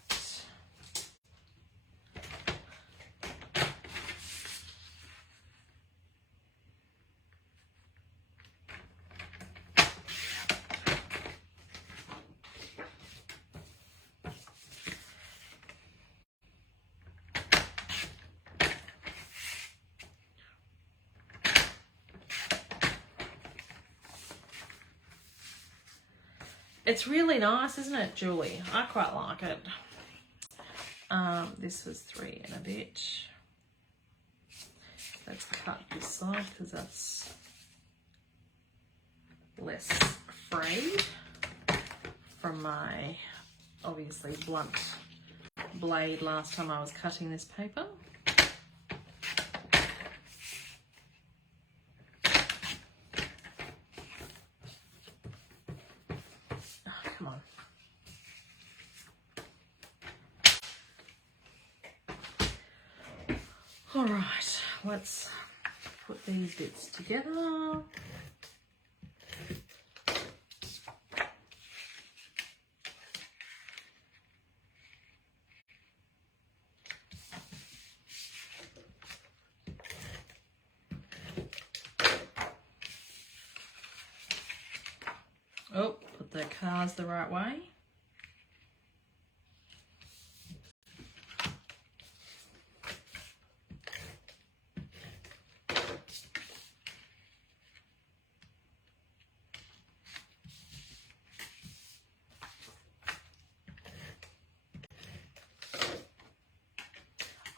It's really nice, isn't it, Julie? I quite like it. This was 3 and a bit. Let's cut this side because that's less frayed from my obviously blunt blade last time I was cutting this paper. All right, let's put these bits together. Oh, put the cards the right way.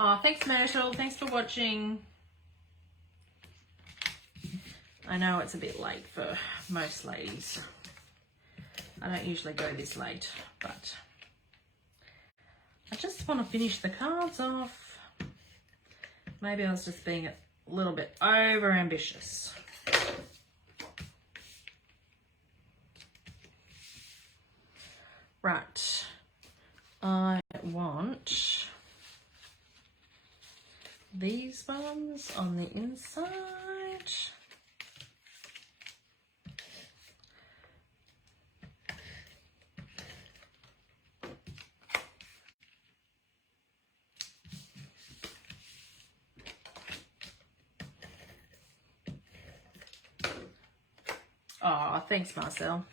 Oh, thanks, Myrtle. Thanks for watching. I know it's a bit late for most ladies. I don't usually go this late, but I just want to finish the cards off. Maybe I was just being a little bit over ambitious. Right. I want these ones on the inside. Oh, thanks, Marcel.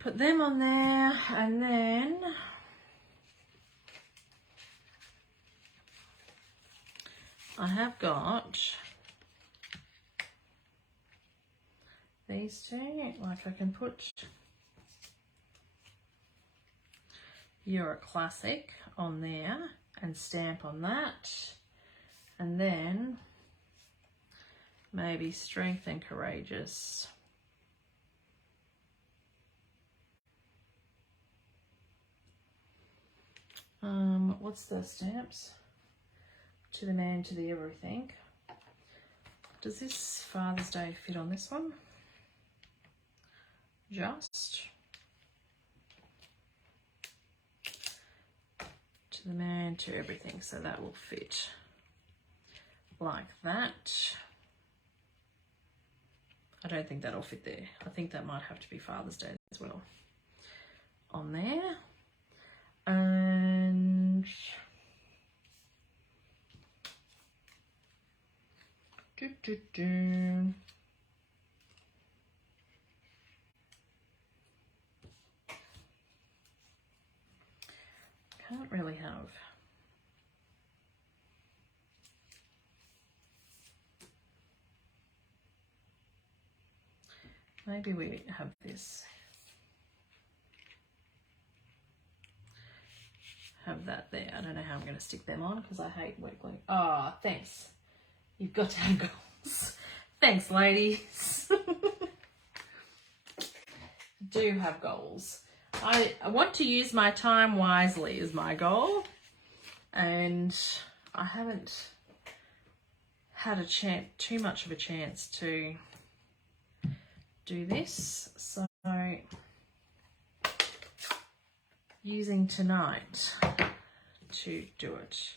Put them on there, and then I have got these two. Like, I can put "You're a Classic" on there and stamp on that, and then maybe "Strength and Courageous." What's the stamps? To the man, to the everything. Does this Father's Day fit on this one? Just. to the man, to everything. So that will fit like that. I don't think that'll fit there. I think that might have to be Father's Day as well on there. And can't really have maybe we have this. Have that there. I don't know how I'm going to stick them on because I hate wet glue. Oh, thanks. You've got to have goals. Thanks, ladies. Do have goals. I want to use my time wisely is my goal. And I haven't had a chance, too much of a chance to do this. So using tonight to do it.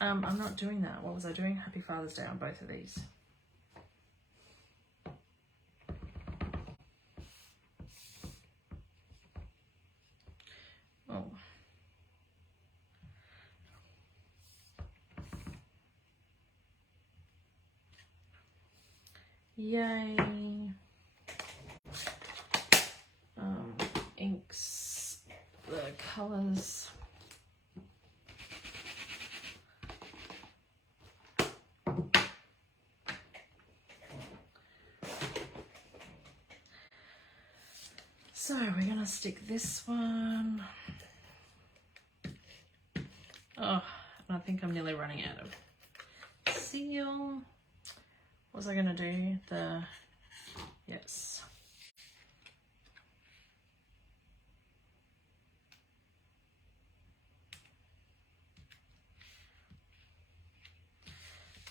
I'm not doing that. What was I doing? Happy Father's Day on both of these. Oh. Yay. Inks, the colours. So we're going to stick this one. Oh, and I think I'm nearly running out of seal. What was I going to do? Yes.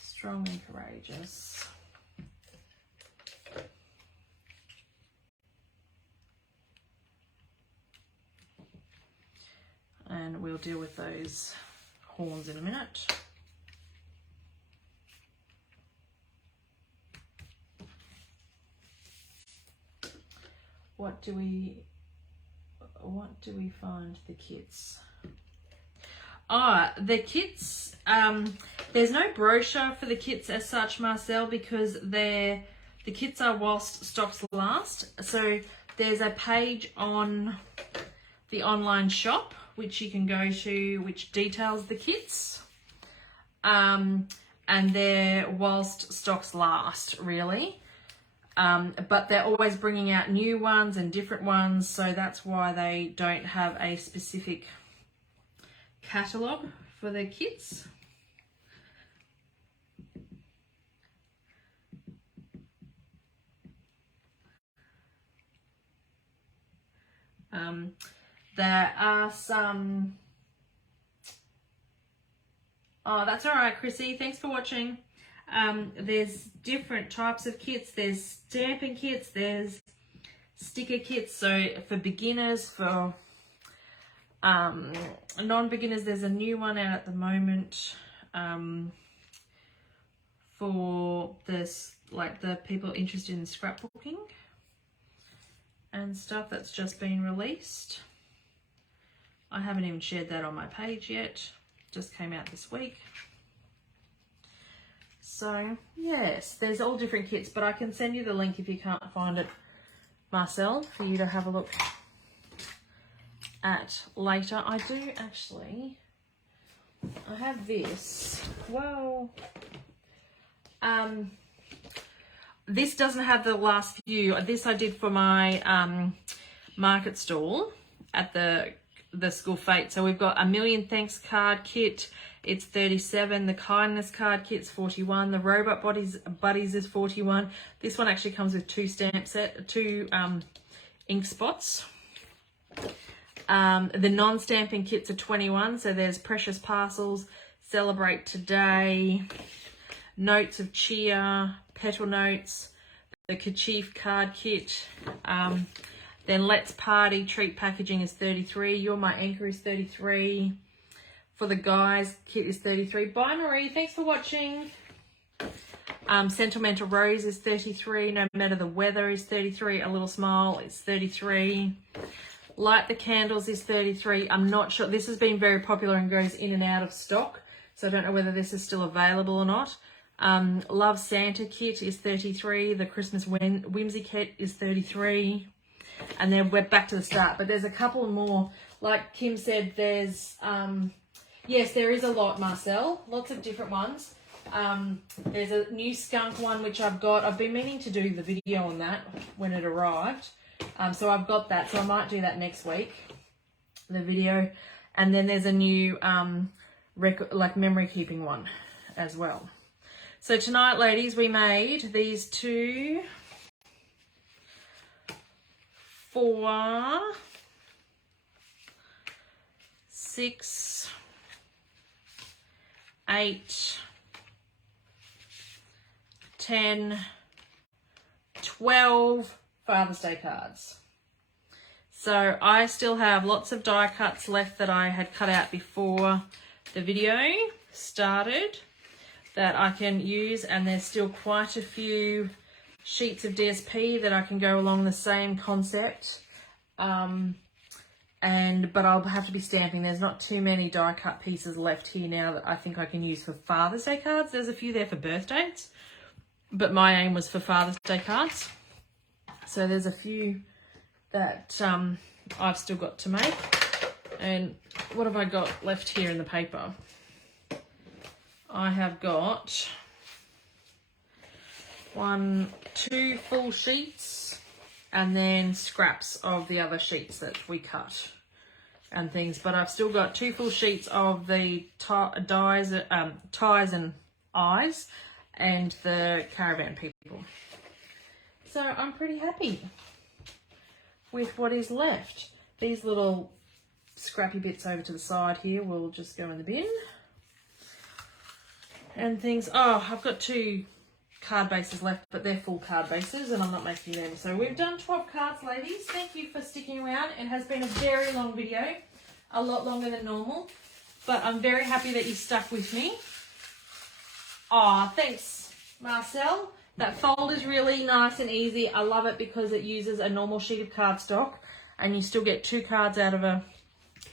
Strong and courageous. And we'll deal with those horns in a minute. What do we find the kits? The kits, there's no brochure for the kits as such, Marcel, because the kits are whilst stocks last. So there's a page on the online shop which you can go to, which details the kits. And they're whilst stocks last, really. But they're always bringing out new ones and different ones, so that's why they don't have a specific catalogue for their kits. There are some... Oh, that's all right, Chrissy. Thanks for watching. There's different types of kits. There's stamping kits. There's sticker kits. So for beginners, for non-beginners, there's a new one out at the moment for this, like the people interested in scrapbooking and stuff. That's just been released. I haven't even shared that on my page yet. Just came out this week. So yes, there's all different kits, but I can send you the link if you can't find it, Marcel, for you to have a look at later. I do actually, I have this. Well, this doesn't have the last few. This I did for my market stall at the school fete. So we've got a Million Thanks card kit. It's 37. The kindness card kit's 41. The robot buddies is 41. This one actually comes with two ink spots. The non-stamping kits are 21. So there's Precious Parcels, Celebrate Today, Notes of Cheer, Petal Notes, the Kerchief card kit. Then Let's Party Treat Packaging is 33. You're My Anchor is 33. For the guys, kit is 33. Bye, Marie. Thanks for watching. Sentimental Rose is 33. No Matter the Weather is 33. A Little Smile is 33. Light the Candles is 33. I'm not sure. This has been very popular and goes in and out of stock. So I don't know whether this is still available or not. Love Santa kit is 33. The Christmas Whimsy kit is 33. And then we're back to the start. But there's a couple more. Like Kim said, there's... yes, there is a lot, Marcel. Lots of different ones. There's a new skunk one, which I've got. I've been meaning to do the video on that when it arrived. So I've got that. So I might do that next week, the video. And then there's a new memory keeping one as well. So tonight, ladies, we made these 2, 4, 6, 8, 10, 12 Father's Day cards. So I still have lots of die cuts left that I had cut out before the video started that I can use, and there's still quite a few sheets of DSP that I can go along the same concept. But I'll have to be stamping. There's not too many die cut pieces left here now that I think I can use for Father's Day cards. There's a few there for birthdays, but my aim was for Father's Day cards. So there's a few that I've still got to make. And what have I got left here in the paper? I have got 2 full sheets and then scraps of the other sheets that we cut and things. But I've still got 2 full sheets of the ties and eyes and the caravan people. So I'm pretty happy with what is left. These little scrappy bits over to the side here will just go in the bin. And things, oh, I've got 2 card bases left, but they're full card bases and I'm not making them. So we've done 12 cards, ladies. Thank you for sticking around. It has been a very long video, a lot longer than normal, but I'm very happy that you stuck with me. Oh, thanks, Marcel. That fold is really nice and easy. I love it because it uses a normal sheet of cardstock and you still get 2 cards out of a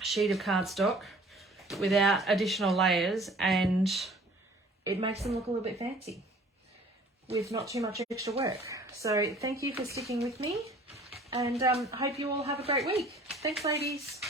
sheet of cardstock without additional layers, and it makes them look a little bit fancy with not too much extra work. So thank you for sticking with me, and hope you all have a great week. Thanks, ladies.